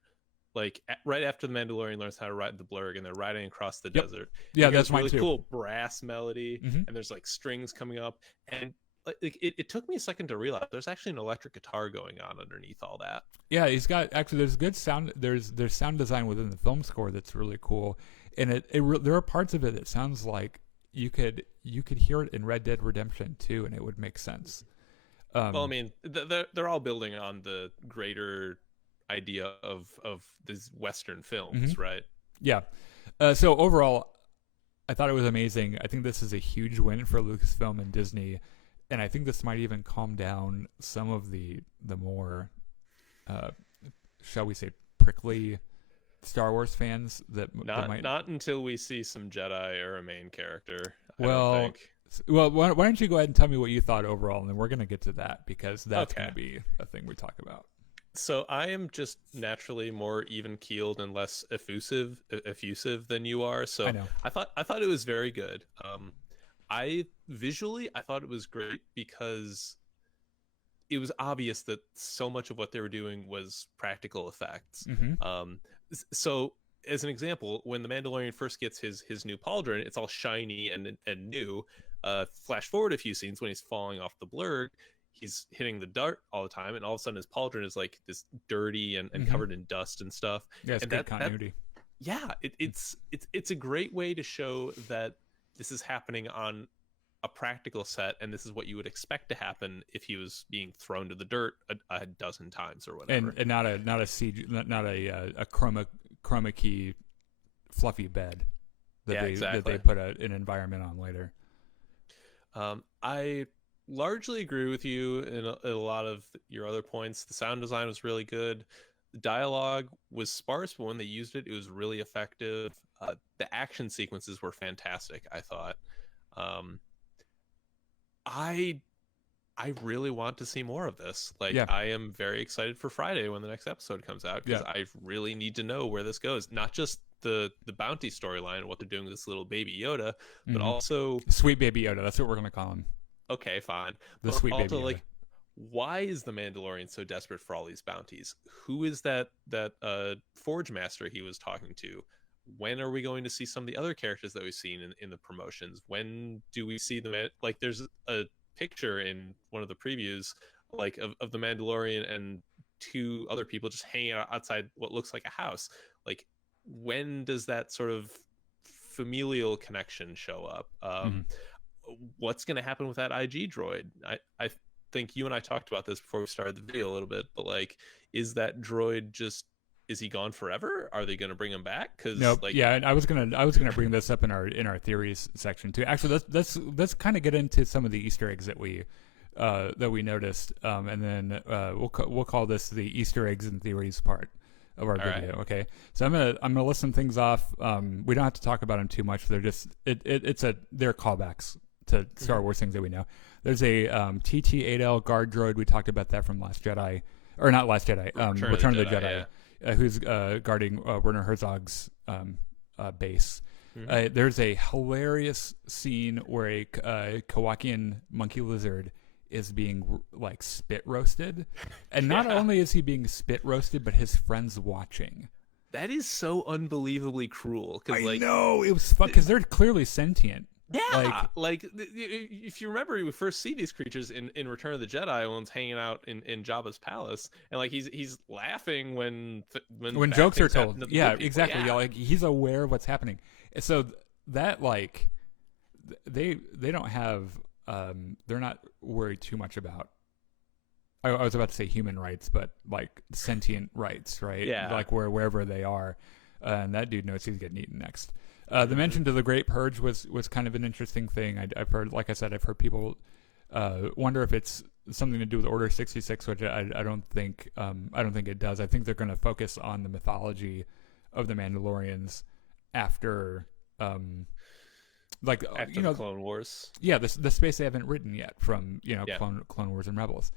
like right after the Mandalorian learns how to ride the blurg and they're riding across the desert. Yeah, that's mine really too. Cool brass melody, and there's like strings coming up, and it took me a second to realize there's actually an electric guitar going on underneath all that. Yeah, he's got actually. There's good sound. There's sound design within the film score that's really cool, and there are parts of it that sounds like you could hear it in Red Dead Redemption 2, and it would make sense. Well, I mean, they're all building on the greater idea of these Western films, right? Yeah. So overall, I thought it was amazing. I think this is a huge win for Lucasfilm and Disney, and I think this might even calm down some of the more, shall we say, prickly Star Wars fans that might not until we see some Jedi or a main character. Well, I don't think. Well, why don't you go ahead and tell me what you thought overall, and then we're going to get to that because that's going to be a thing we talk about. So I am just naturally more even-keeled and less effusive than you are. So I thought it was very good. I thought it was great because it was obvious that so much of what they were doing was practical effects. So as an example, when the Mandalorian first gets his new pauldron, it's all shiny and new. Flash forward a few scenes when he's falling off the blurg. He's hitting the dirt all the time, and all of a sudden his pauldron is like this dirty and covered in dust and stuff. Yeah, it's good continuity. It's a great way to show that this is happening on a practical set, and this is what you would expect to happen if he was being thrown to the dirt a dozen times or whatever. And not a chroma key fluffy bed that they put an environment on later. I largely agree with you in a lot of your other points. The sound design was really good. The dialogue was sparse, but when they used it, it was really effective. The action sequences were fantastic, I thought. I really want to see more of this. I am very excited for Friday when the next episode comes out because I really need to know where this goes. Not just the bounty storyline and what they're doing with this little baby Yoda, but also Sweet Baby Yoda. That's what we're going to call him. Okay, fine. The Sweet Baby Yoda. Why is the Mandalorian so desperate for all these bounties? Who is that Forge Master he was talking to? When are we going to see some of the other characters that we've seen in the promotions? When do we see them? There's a picture in one of the previews of the Mandalorian and two other people just hanging out outside what looks like a house. When does that sort of familial connection show up? What's going to happen with that IG droid? I think you and I talked about this before we started the video a little bit, but is that droid just is he gone forever? Are they gonna bring him back? Because Nope. like, Yeah, and I was gonna bring this up in our theories section too. Actually, let's kind of get into some of the Easter eggs that we noticed, and then we'll call this the Easter eggs and theories part of our video. Right. Okay, so I'm gonna list some things off. We don't have to talk about them too much. They're just they're callbacks to Star Wars things that we know. There's a TT-8L guard droid. We talked about that from Last Jedi, or not Last Jedi, Return of the Jedi. Yeah. Who's guarding Werner Herzog's base. Mm-hmm. There's a hilarious scene where a Kowakian monkey lizard is being like spit roasted, and not only is he being spit roasted, but his friends watching. That is so unbelievably cruel. I know, it was fun because they're clearly sentient. Yeah, like if you remember, we first see these creatures in Return of the Jedi. One's hanging out in Jabba's palace, and like he's laughing when jokes are told. Yeah, exactly. Yeah, like he's aware of what's happening. So that like they don't have they're not worried too much about. I was about to say human rights, but like sentient rights, right? Yeah, like wherever they are, and that dude knows he's getting eaten next. The mention to the Great Purge was kind of an interesting thing. I've heard, like I said, I've heard people wonder if it's something to do with Order 66, which I don't think it does. I think they're going to focus on the mythology of the Mandalorians after the Clone Wars. Yeah, the space they haven't written yet from Clone Wars and Rebels.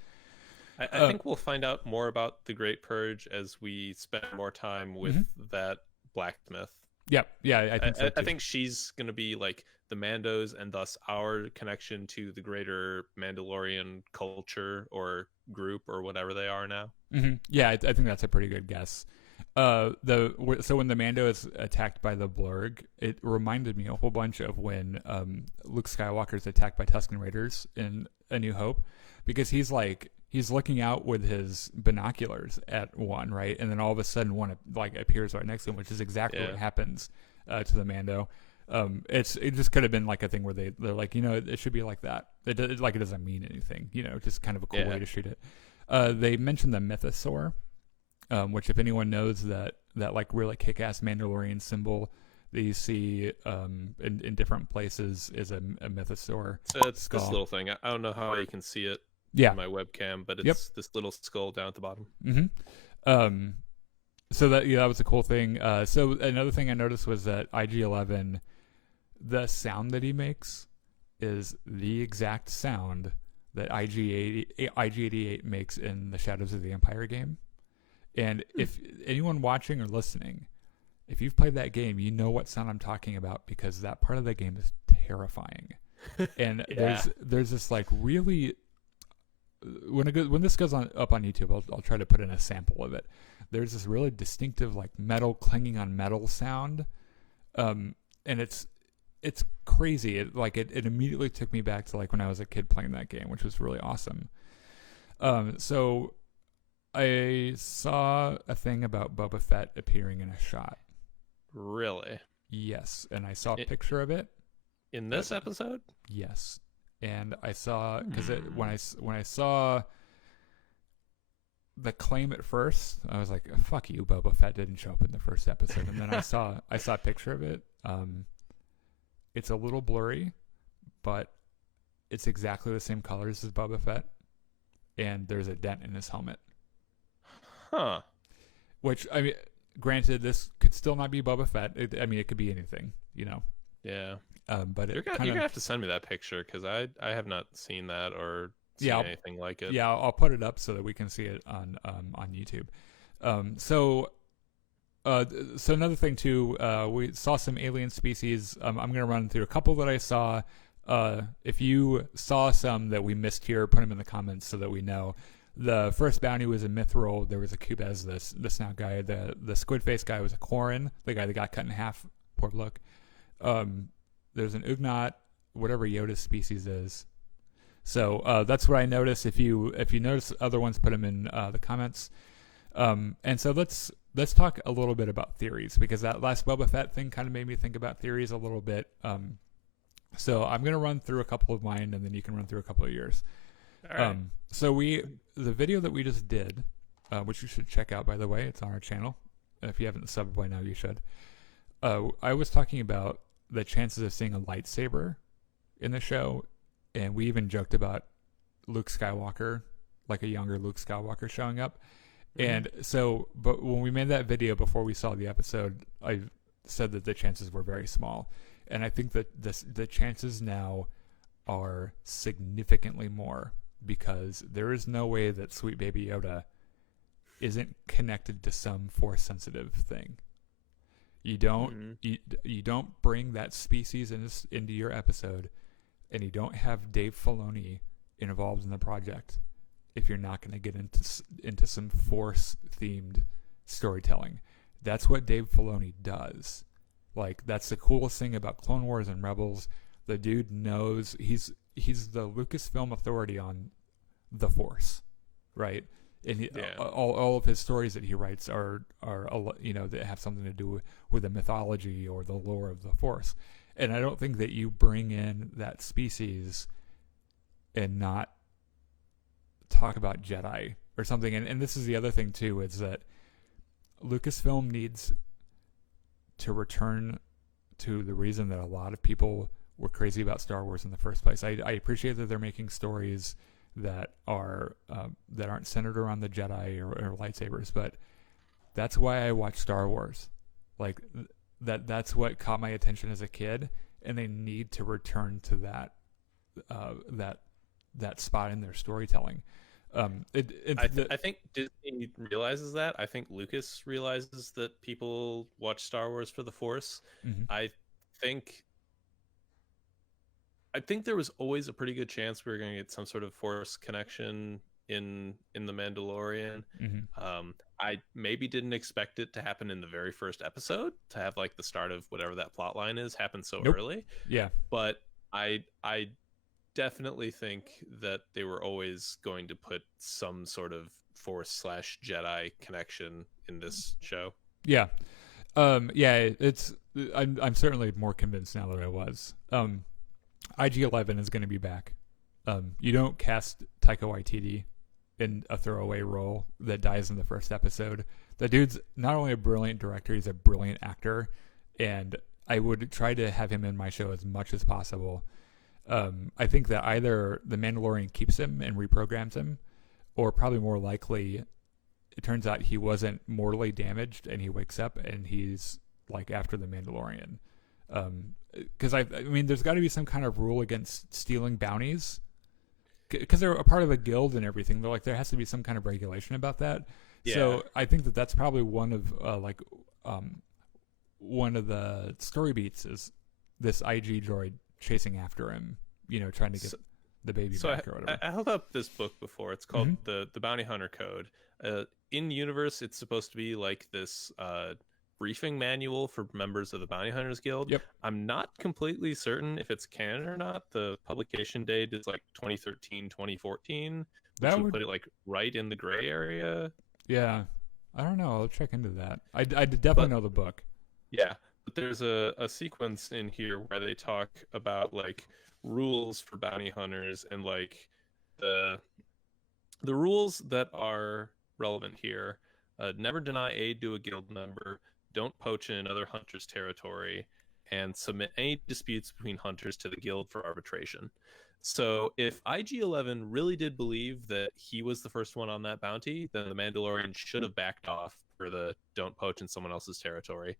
I think we'll find out more about the Great Purge as we spend more time with that blacksmith. Yeah, I think so too. I think she's going to be like the Mandos, and thus our connection to the greater Mandalorian culture or group or whatever they are now. Mm-hmm. Yeah, I think that's a pretty good guess. So when the Mando is attacked by the Blurg, it reminded me a whole bunch of when Luke Skywalker is attacked by Tusken Raiders in A New Hope, because he's looking out with his binoculars at one, right? And then all of a sudden one like appears right next to him, which is exactly what happens to the Mando. It just could have been like a thing where they're like, it should be like that. It doesn't mean anything, just kind of a cool way to shoot it. They mentioned the mythosaur, which if anyone knows that like really kick-ass Mandalorian symbol that you see in different places is a mythosaur. It's skull. This little thing. I don't know how you can see it. In my webcam, but it's this little skull down at the bottom. Mm-hmm. So that was a cool thing. So another thing I noticed was that IG-11, the sound that he makes is the exact sound that IG-88 makes in the Shadows of the Empire game. And if anyone watching or listening, if you've played that game, you know what sound I'm talking about, because that part of the game is terrifying. And there's this like really. When this goes up on YouTube, I'll try to put in a sample of it. There's this really distinctive like metal clanging on metal sound, and it's crazy. It immediately took me back to like when I was a kid playing that game, which was really awesome. So I saw a thing about Boba Fett appearing in a shot. Really? Yes, and I saw a picture of it in this episode. Yes. And I saw, because when I saw the claim at first, I was like, "Fuck you, Boba Fett didn't show up in the first episode." And then I saw a picture of it. It's a little blurry, but it's exactly the same colors as Boba Fett, and there's a dent in his helmet. Huh. Which, I mean, granted, this could still not be Boba Fett. It could be anything, Yeah. But you're gonna have to send me that picture, because I have not seen that or seen anything like it. Yeah, I'll put it up so that we can see it on YouTube. So another thing too, we saw some alien species. I'm gonna run through a couple that I saw. If you saw some that we missed here, put them in the comments so that we know. The first bounty was a Mithril. There was a Kubas, the snout guy. The squid face guy was a Quarren, the guy that got cut in half. Poor look. There's an Ugnaught, whatever Yoda's species is. So that's what I noticed. If you notice other ones, put them in the comments. And so let's talk a little bit about theories, because that last Boba Fett thing kind of made me think about theories a little bit. So I'm gonna run through a couple of mine, and then you can run through a couple of yours. All right. So the video that we just did, which you should check out, by the way, it's on our channel. If you haven't subbed by now, you should. I was talking about the chances of seeing a lightsaber in the show, and we even joked about Luke Skywalker, like a younger Luke Skywalker showing up. And so, but when we made that video before we saw the episode, I said that the chances were very small. And I think that the chances now are significantly more, because there is no way that sweet baby Yoda isn't connected to some force sensitive thing. You don't you don't bring that species into your episode, and you don't have Dave Filoni involved in the project if you're not going to get into some force themed storytelling. That's what Dave Filoni does. Like, that's the coolest thing about Clone Wars and Rebels. The dude knows, he's the Lucasfilm authority on the Force, right? And all of his stories that he writes are that have something to do with the mythology or the lore of the Force. And I don't think that you bring in that species and not talk about Jedi or something. And this is the other thing too, is that Lucasfilm needs to return to the reason that a lot of people were crazy about Star Wars in the first place. I appreciate that they're making stories that are that aren't centered around the Jedi or lightsabers, but that's why I watch Star Wars. Like that's what caught my attention as a kid, and they need to return to that spot in their storytelling. I think Disney realizes that. I think Lucas realizes that people watch Star Wars for the Force. I think there was always a pretty good chance we were going to get some sort of Force connection in the Mandalorian. I maybe didn't expect it to happen in the very first episode, to have like the start of whatever that plot line is happen so early. Yeah, but I definitely think that they were always going to put some sort of Force/Jedi connection in this show. Yeah. It's I'm certainly more convinced now than I was. IG-11 is going to be back. You don't cast Taika Waititi in a throwaway role that dies in the first episode. The dude's not only a brilliant director, he's a brilliant actor, and I would try to have him in my show as much as possible. I think that either The Mandalorian keeps him and reprograms him, or probably more likely, it turns out he wasn't mortally damaged and he wakes up and he's like after The Mandalorian. Because I mean, there's got to be some kind of rule against stealing bounties, because they're a part of a guild and everything. They're like, there has to be some kind of regulation about that. Yeah. So I think that that's probably one of the story beats is this IG droid chasing after him, trying to get the baby back or whatever. I held up this book before. It's called the Bounty Hunter Code. In universe, it's supposed to be like this briefing manual for members of the Bounty Hunters Guild. Yep. I'm not completely certain if it's canon or not. The publication date is like 2013, 2014. That would put it like right in the gray area. Yeah. I don't know. I'll check into that. I definitely know the book. Yeah. But there's a sequence in here where they talk about like rules for bounty hunters, and like the rules that are relevant here: never deny aid to a guild member, don't poach in another hunter's territory, and submit any disputes between hunters to the guild for arbitration. So if IG-11 really did believe that he was the first one on that bounty, then the Mandalorian should have backed off for the don't poach in someone else's territory.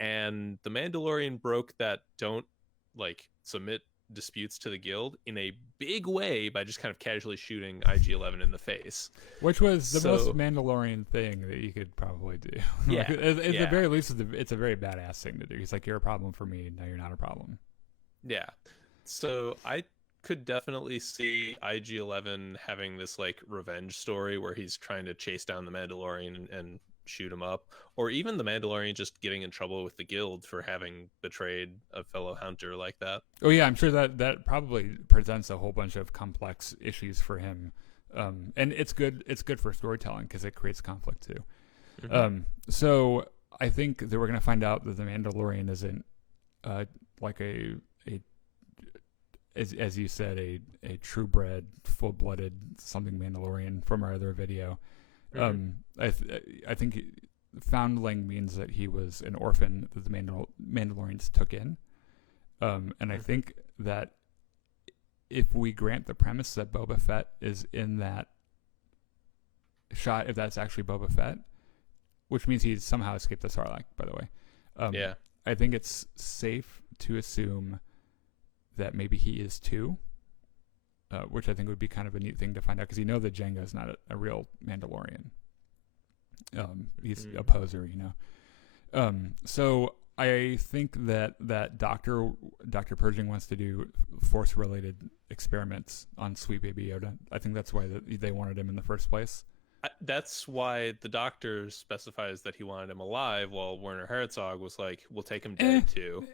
And the Mandalorian broke that don't like submit disputes to the guild in a big way by just kind of casually shooting IG-11 in the face, which was the most Mandalorian thing that you could probably do. Yeah, like, at the very least, it's a very badass thing to do. He's like, you're a problem for me, now you're not a problem. Yeah, so I could definitely see IG-11 having this like revenge story where he's trying to chase down the Mandalorian and shoot him up, or even the Mandalorian just getting in trouble with the guild for having betrayed a fellow hunter like that. Oh yeah, I'm sure that probably presents a whole bunch of complex issues for him, and it's good for storytelling because it creates conflict too. So I think that we're going to find out that the Mandalorian isn't like a as you said, a true bred, full blooded something Mandalorian from our other video. I think foundling means that he was an orphan that the Mandalorians took in. And I think that if we grant the premise that Boba Fett is in that shot, if that's actually Boba Fett, which means he's somehow escaped the Sarlacc, by the way. I think it's safe to assume that maybe he is too, which I think would be kind of a neat thing to find out, because you know that Jango is not a real Mandalorian. He's a poser, you know. So I think that Dr. Pershing wants to do Force-related experiments on Sweet Baby Yoda. I think that's why they wanted him in the first place. That's why the doctor specifies that he wanted him alive, while Werner Herzog was like, we'll take him dead too.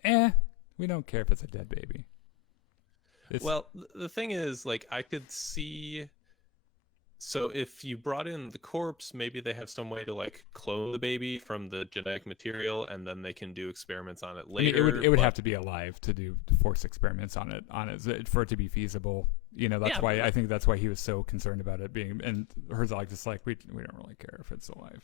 We don't care if it's a dead baby. Well, the thing is, like, I could see... So if you brought in the corpse, maybe they have some way to, like, clone the baby from the genetic material, and then they can do experiments on it later. I mean, it would have to be alive to do Force experiments on it for it to be feasible. You know, that's why I think that's why he was so concerned about it being. And Herzog just like, we don't really care if it's alive.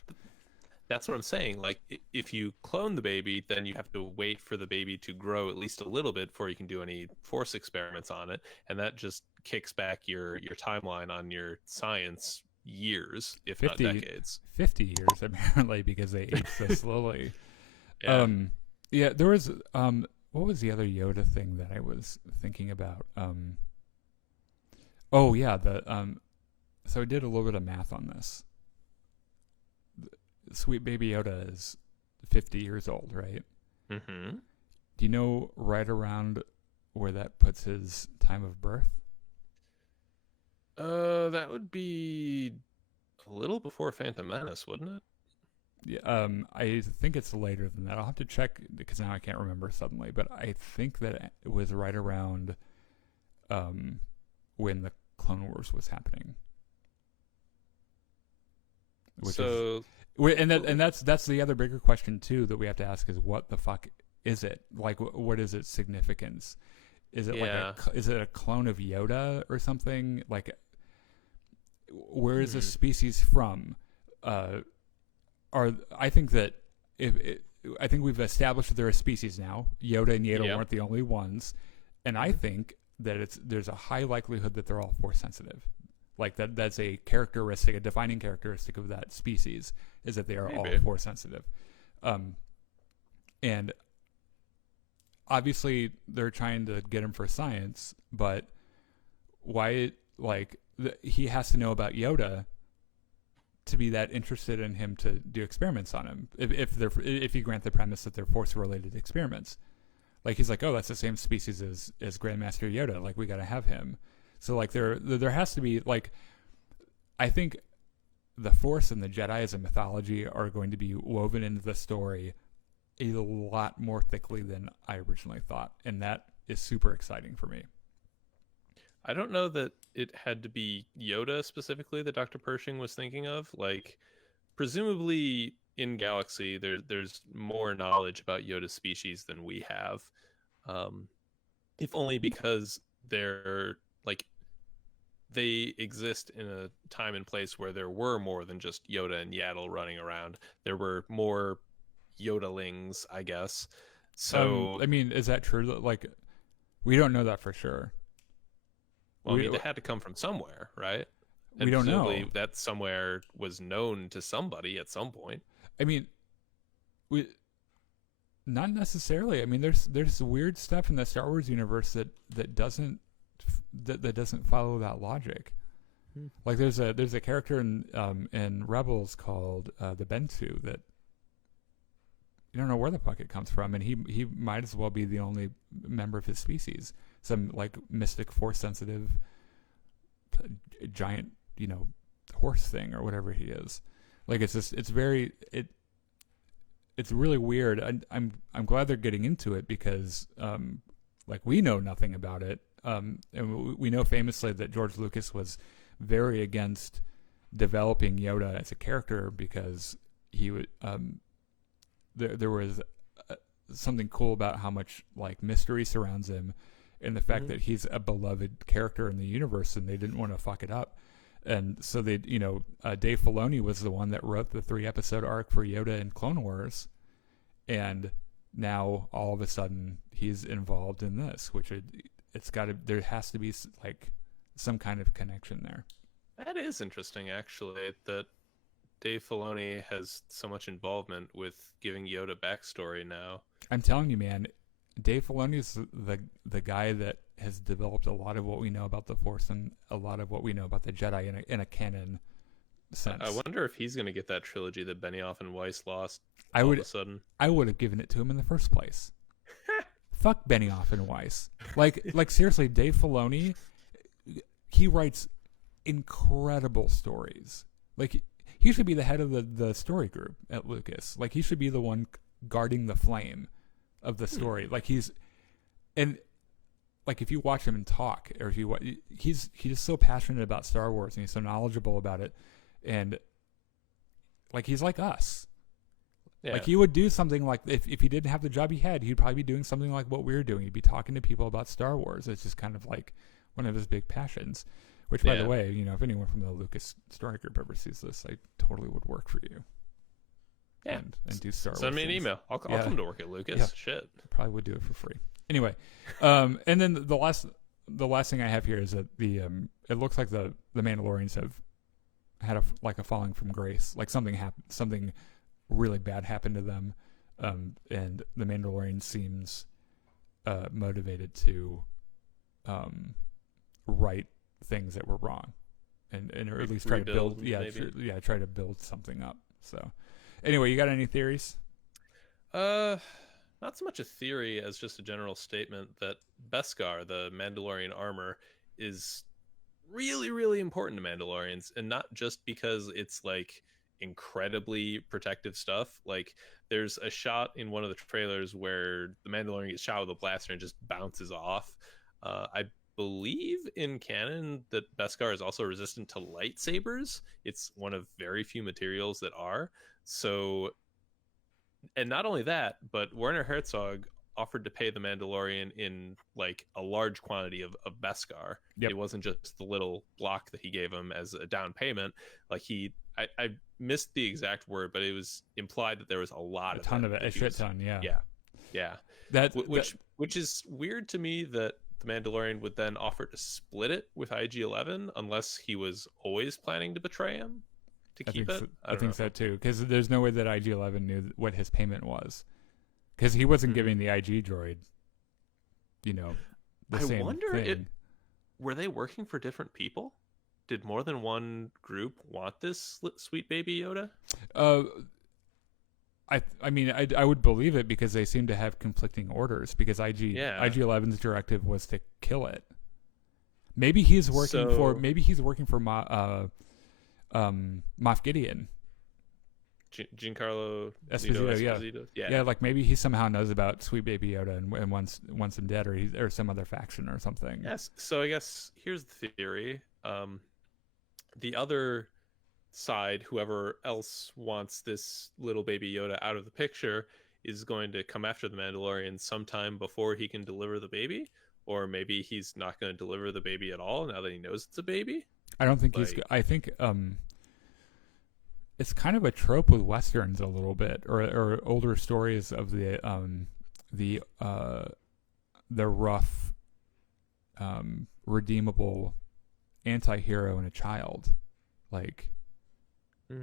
That's what I'm saying. Like, if you clone the baby, then you have to wait for the baby to grow at least a little bit before you can do any Force experiments on it, and that just kicks back your timeline on your science years, if 50, not decades. 50 years, apparently, because they age so slowly. There was... what was the other Yoda thing that I was thinking about? So I did a little bit of math on this. Sweet Baby Yoda is 50 years old, right? Mm-hmm. Do you know right around where that puts his time of birth? That would be a little before Phantom Menace, wouldn't it? Yeah, I think it's later than that. I'll have to check, because now I can't remember suddenly. But I think that it was right around when the Clone Wars was happening. That's the other bigger question too that we have to ask is, what the fuck is it? Like, what is its significance? Is it is it a clone of Yoda or something? Like, where is this species from? I think that I think we've established that they're a species now. Yoda and Yaddle weren't the only ones, and I think that there's a high likelihood that they're all Force sensitive. Like that's a characteristic, a defining characteristic of that species, is that they are all Force sensitive. And obviously they're trying to get him for science, but why? Like he has to know about Yoda to be that interested in him to do experiments on him. If you grant the premise that they're Force related experiments, like he's like, oh, that's the same species as Grandmaster Yoda. Like we got to have him. So like there has to be, like, I think the Force and the Jedi as a mythology are going to be woven into the story a lot more thickly than I originally thought, and that is super exciting for me. I don't know that it had to be Yoda specifically that Dr. Pershing was thinking of. Like, presumably in Galaxy, there's more knowledge about Yoda's species than we have, if only because they're like, they exist in a time and place where there were more than just Yoda and Yaddle running around. There were more Yodalings, I guess. So I mean, is that true? Like, we don't know that for sure. Well, I mean, they had to come from somewhere, right? And we don't know. That somewhere was known to somebody at some point. I mean, not necessarily. I mean, there's weird stuff in the Star Wars universe that doesn't follow that logic. Like there's a character in Rebels called the Bentu that you don't know where the fuck it comes from, and he might as well be the only member of his species. Some like mystic Force sensitive giant, horse thing or whatever he is. Like it's really weird. I'm glad they're getting into it because like we know nothing about it. And we know famously that George Lucas was very against developing Yoda as a character because he would there was something cool about how much like mystery surrounds him and the fact that he's a beloved character in the universe, and they didn't want to fuck it up. And so they, Dave Filoni was the one that wrote the 3-episode arc for Yoda in Clone Wars, and now all of a sudden he's involved in this, which there has to be like some kind of connection there. That is interesting, actually, that Dave Filoni has so much involvement with giving Yoda backstory now. I'm telling you, man, Dave Filoni is the guy that has developed a lot of what we know about the Force and a lot of what we know about the Jedi in a canon sense. I wonder if he's going to get that trilogy that Benioff and Weiss lost all of a sudden. I would have given it to him in the first place. Fuck Benioff and Weiss. Like seriously, Dave Filoni, he writes incredible stories. Like, he should be the head of the story group at Lucas. Like, he should be the one guarding the flame of the story. Like, like, if you watch him and talk, or if you he's so passionate about Star Wars, and he's so knowledgeable about it, and like, he's like us. Yeah. Like, he would do something like, if he didn't have the job he had, he'd probably be doing something like what we're doing. He'd be talking to people about Star Wars. It's just kind of like one of his big passions. Which, by the way, if anyone from the Lucas Story Group ever sees this, I totally would work for you. Yeah. And do Star Wars. Send me an email. I'll come to work at Lucas. Yeah. Shit. Probably would do it for free. Anyway, and then the last thing I have here is that it looks like the Mandalorians have had a falling from grace. Like, something really bad happened to them, and the Mandalorian seems motivated to right things that were wrong, and or at least try to build try to build something up. So anyway, you got any theories? Not so much a theory as just a general statement that Beskar, the Mandalorian armor, is really, really important to Mandalorians, and not just because it's like incredibly protective stuff. Like, there's a shot in one of the trailers where the Mandalorian gets shot with a blaster and just bounces off. I believe in canon that Beskar is also resistant to lightsabers. It's one of very few materials that are. So, and not only that, but Werner Herzog offered to pay the Mandalorian in like a large quantity of Beskar. Yep. It wasn't just the little block that he gave him as a down payment. Like, I missed the exact word, but it was implied that there was a ton of it, a shit ton. Yeah. Which is weird to me that the Mandalorian would then offer to split it with IG-11 unless he was always planning to betray him to keep it. I think so too, because there's no way that IG-11 knew what his payment was, because he wasn't giving the IG droid, the same thing. I wonder, were they working for different people? Did more than one group want this sweet baby Yoda? I would believe it, because they seem to have conflicting orders, because IG-11's directive was to kill it. Maybe he's working for Moff Gideon. Giancarlo Esposito. Yeah, like, maybe he somehow knows about sweet baby Yoda and wants him dead, or some other faction or something. Yes. So I guess here's the theory. The other side, whoever else wants this little baby Yoda out of the picture, is going to come after the Mandalorian sometime before he can deliver the baby, or maybe he's not going to deliver the baby at all now that he knows it's a baby. I don't think I think it's kind of a trope with Westerns a little bit, or older stories of the rough, redeemable anti-hero and a child, like.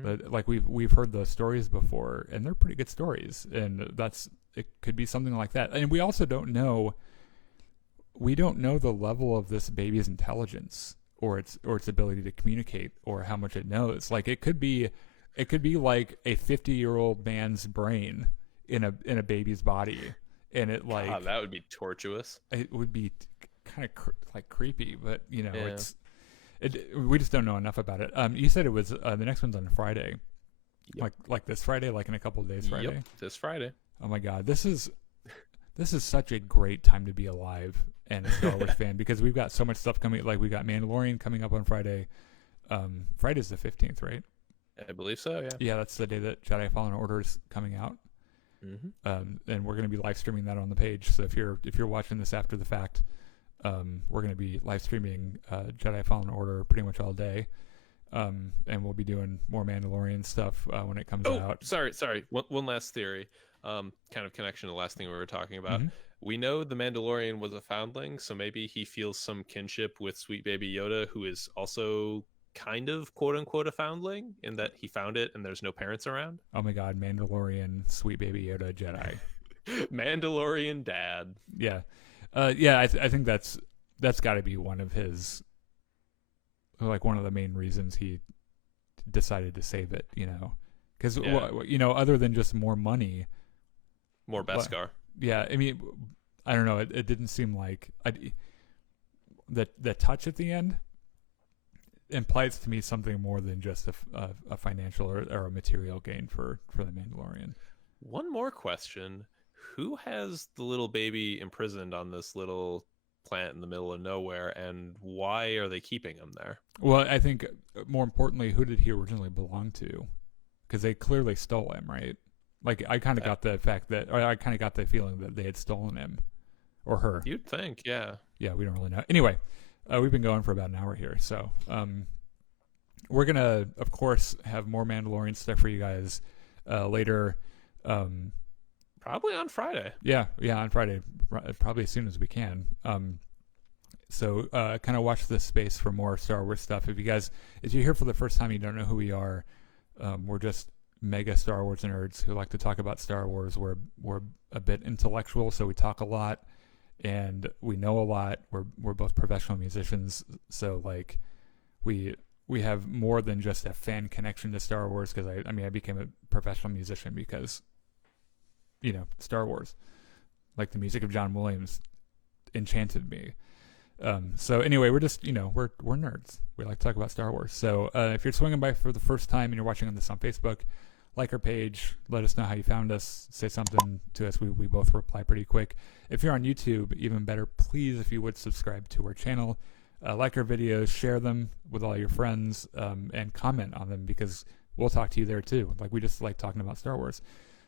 But like, we've heard those stories before, and they're pretty good stories, and it could be something like that. And we also don't know the level of this baby's intelligence, or its ability to communicate, or how much it knows. Like, it could be like a 50-year-old man's brain in a baby's body, and it, like, God, that would be tortuous. It would be kind of like creepy, but it's. We just don't know enough about it. You said it was the next one's on Friday, like this Friday, like in a couple of days. Friday. Yep, this Friday. Oh my God, this is such a great time to be alive and a Star Wars fan, because we've got so much stuff coming. Like, we got Mandalorian coming up on Friday. Friday's the 15th, right? I believe so. Yeah. Yeah, that's the day that Jedi Fallen Order is coming out. Mm-hmm. And we're going to be live streaming that on the page. So if you're watching this after the fact. We're going to be live streaming Jedi Fallen Order pretty much all day, And we'll be doing more Mandalorian stuff when it comes Oh, out. sorry. One last theory. Kind of connection to the last thing we were talking about. Mm-hmm. We know the Mandalorian was a foundling, so maybe he feels some kinship with sweet baby Yoda, who is also kind of quote unquote a foundling in that he found it and there's no parents around. Oh my God, Mandalorian, sweet baby Yoda, Jedi. Mandalorian dad. Yeah, yeah. I think that's got to be one of his, like, one of the main reasons he decided to save it. Because other than just more money, more Beskar. Yeah, I mean, I don't know. It didn't seem like the touch at the end implies to me something more than just a financial or a material gain for the Mandalorian. One more question: who has the little baby imprisoned on this little plant in the middle of nowhere, and why are they keeping him there? Well, I think more importantly, who did he originally belong to? Because they clearly stole him, right? Like, I kind of got the fact that, or I kind of got the feeling that they had stolen him or her. You'd think, yeah. Yeah, we don't really know. Anyway, we've been going for about an hour here, so we're gonna, of course, have more Mandalorian stuff for you guys later. Probably on Friday. Yeah, on Friday, probably as soon as we can. So kind of watch this space for more Star Wars stuff. If you're here for the first time, you don't know who we are. We're just mega Star Wars nerds who like to talk about Star Wars. We're a bit intellectual, so we talk a lot and we know a lot. We're both professional musicians, so like we have more than just a fan connection to Star Wars. Because I became a professional musician because Star Wars, like the music of John Williams, enchanted me. So anyway, we're just we're nerds. We like to talk about Star Wars. So if you're swinging by for the first time and you're watching this on Facebook, like our page, let us know how you found us, say something to us. We both reply pretty quick. If you're on YouTube, even better, please, if you would, subscribe to our channel, like our videos, share them with all your friends, and comment on them, because we'll talk to you there too. Like, we just like talking about Star Wars.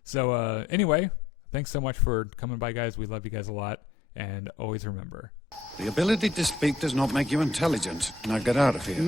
So anyway, thanks so much for coming by, guys. We love you guys a lot, and always remember, the ability to speak does not make you intelligent. Now get out of here.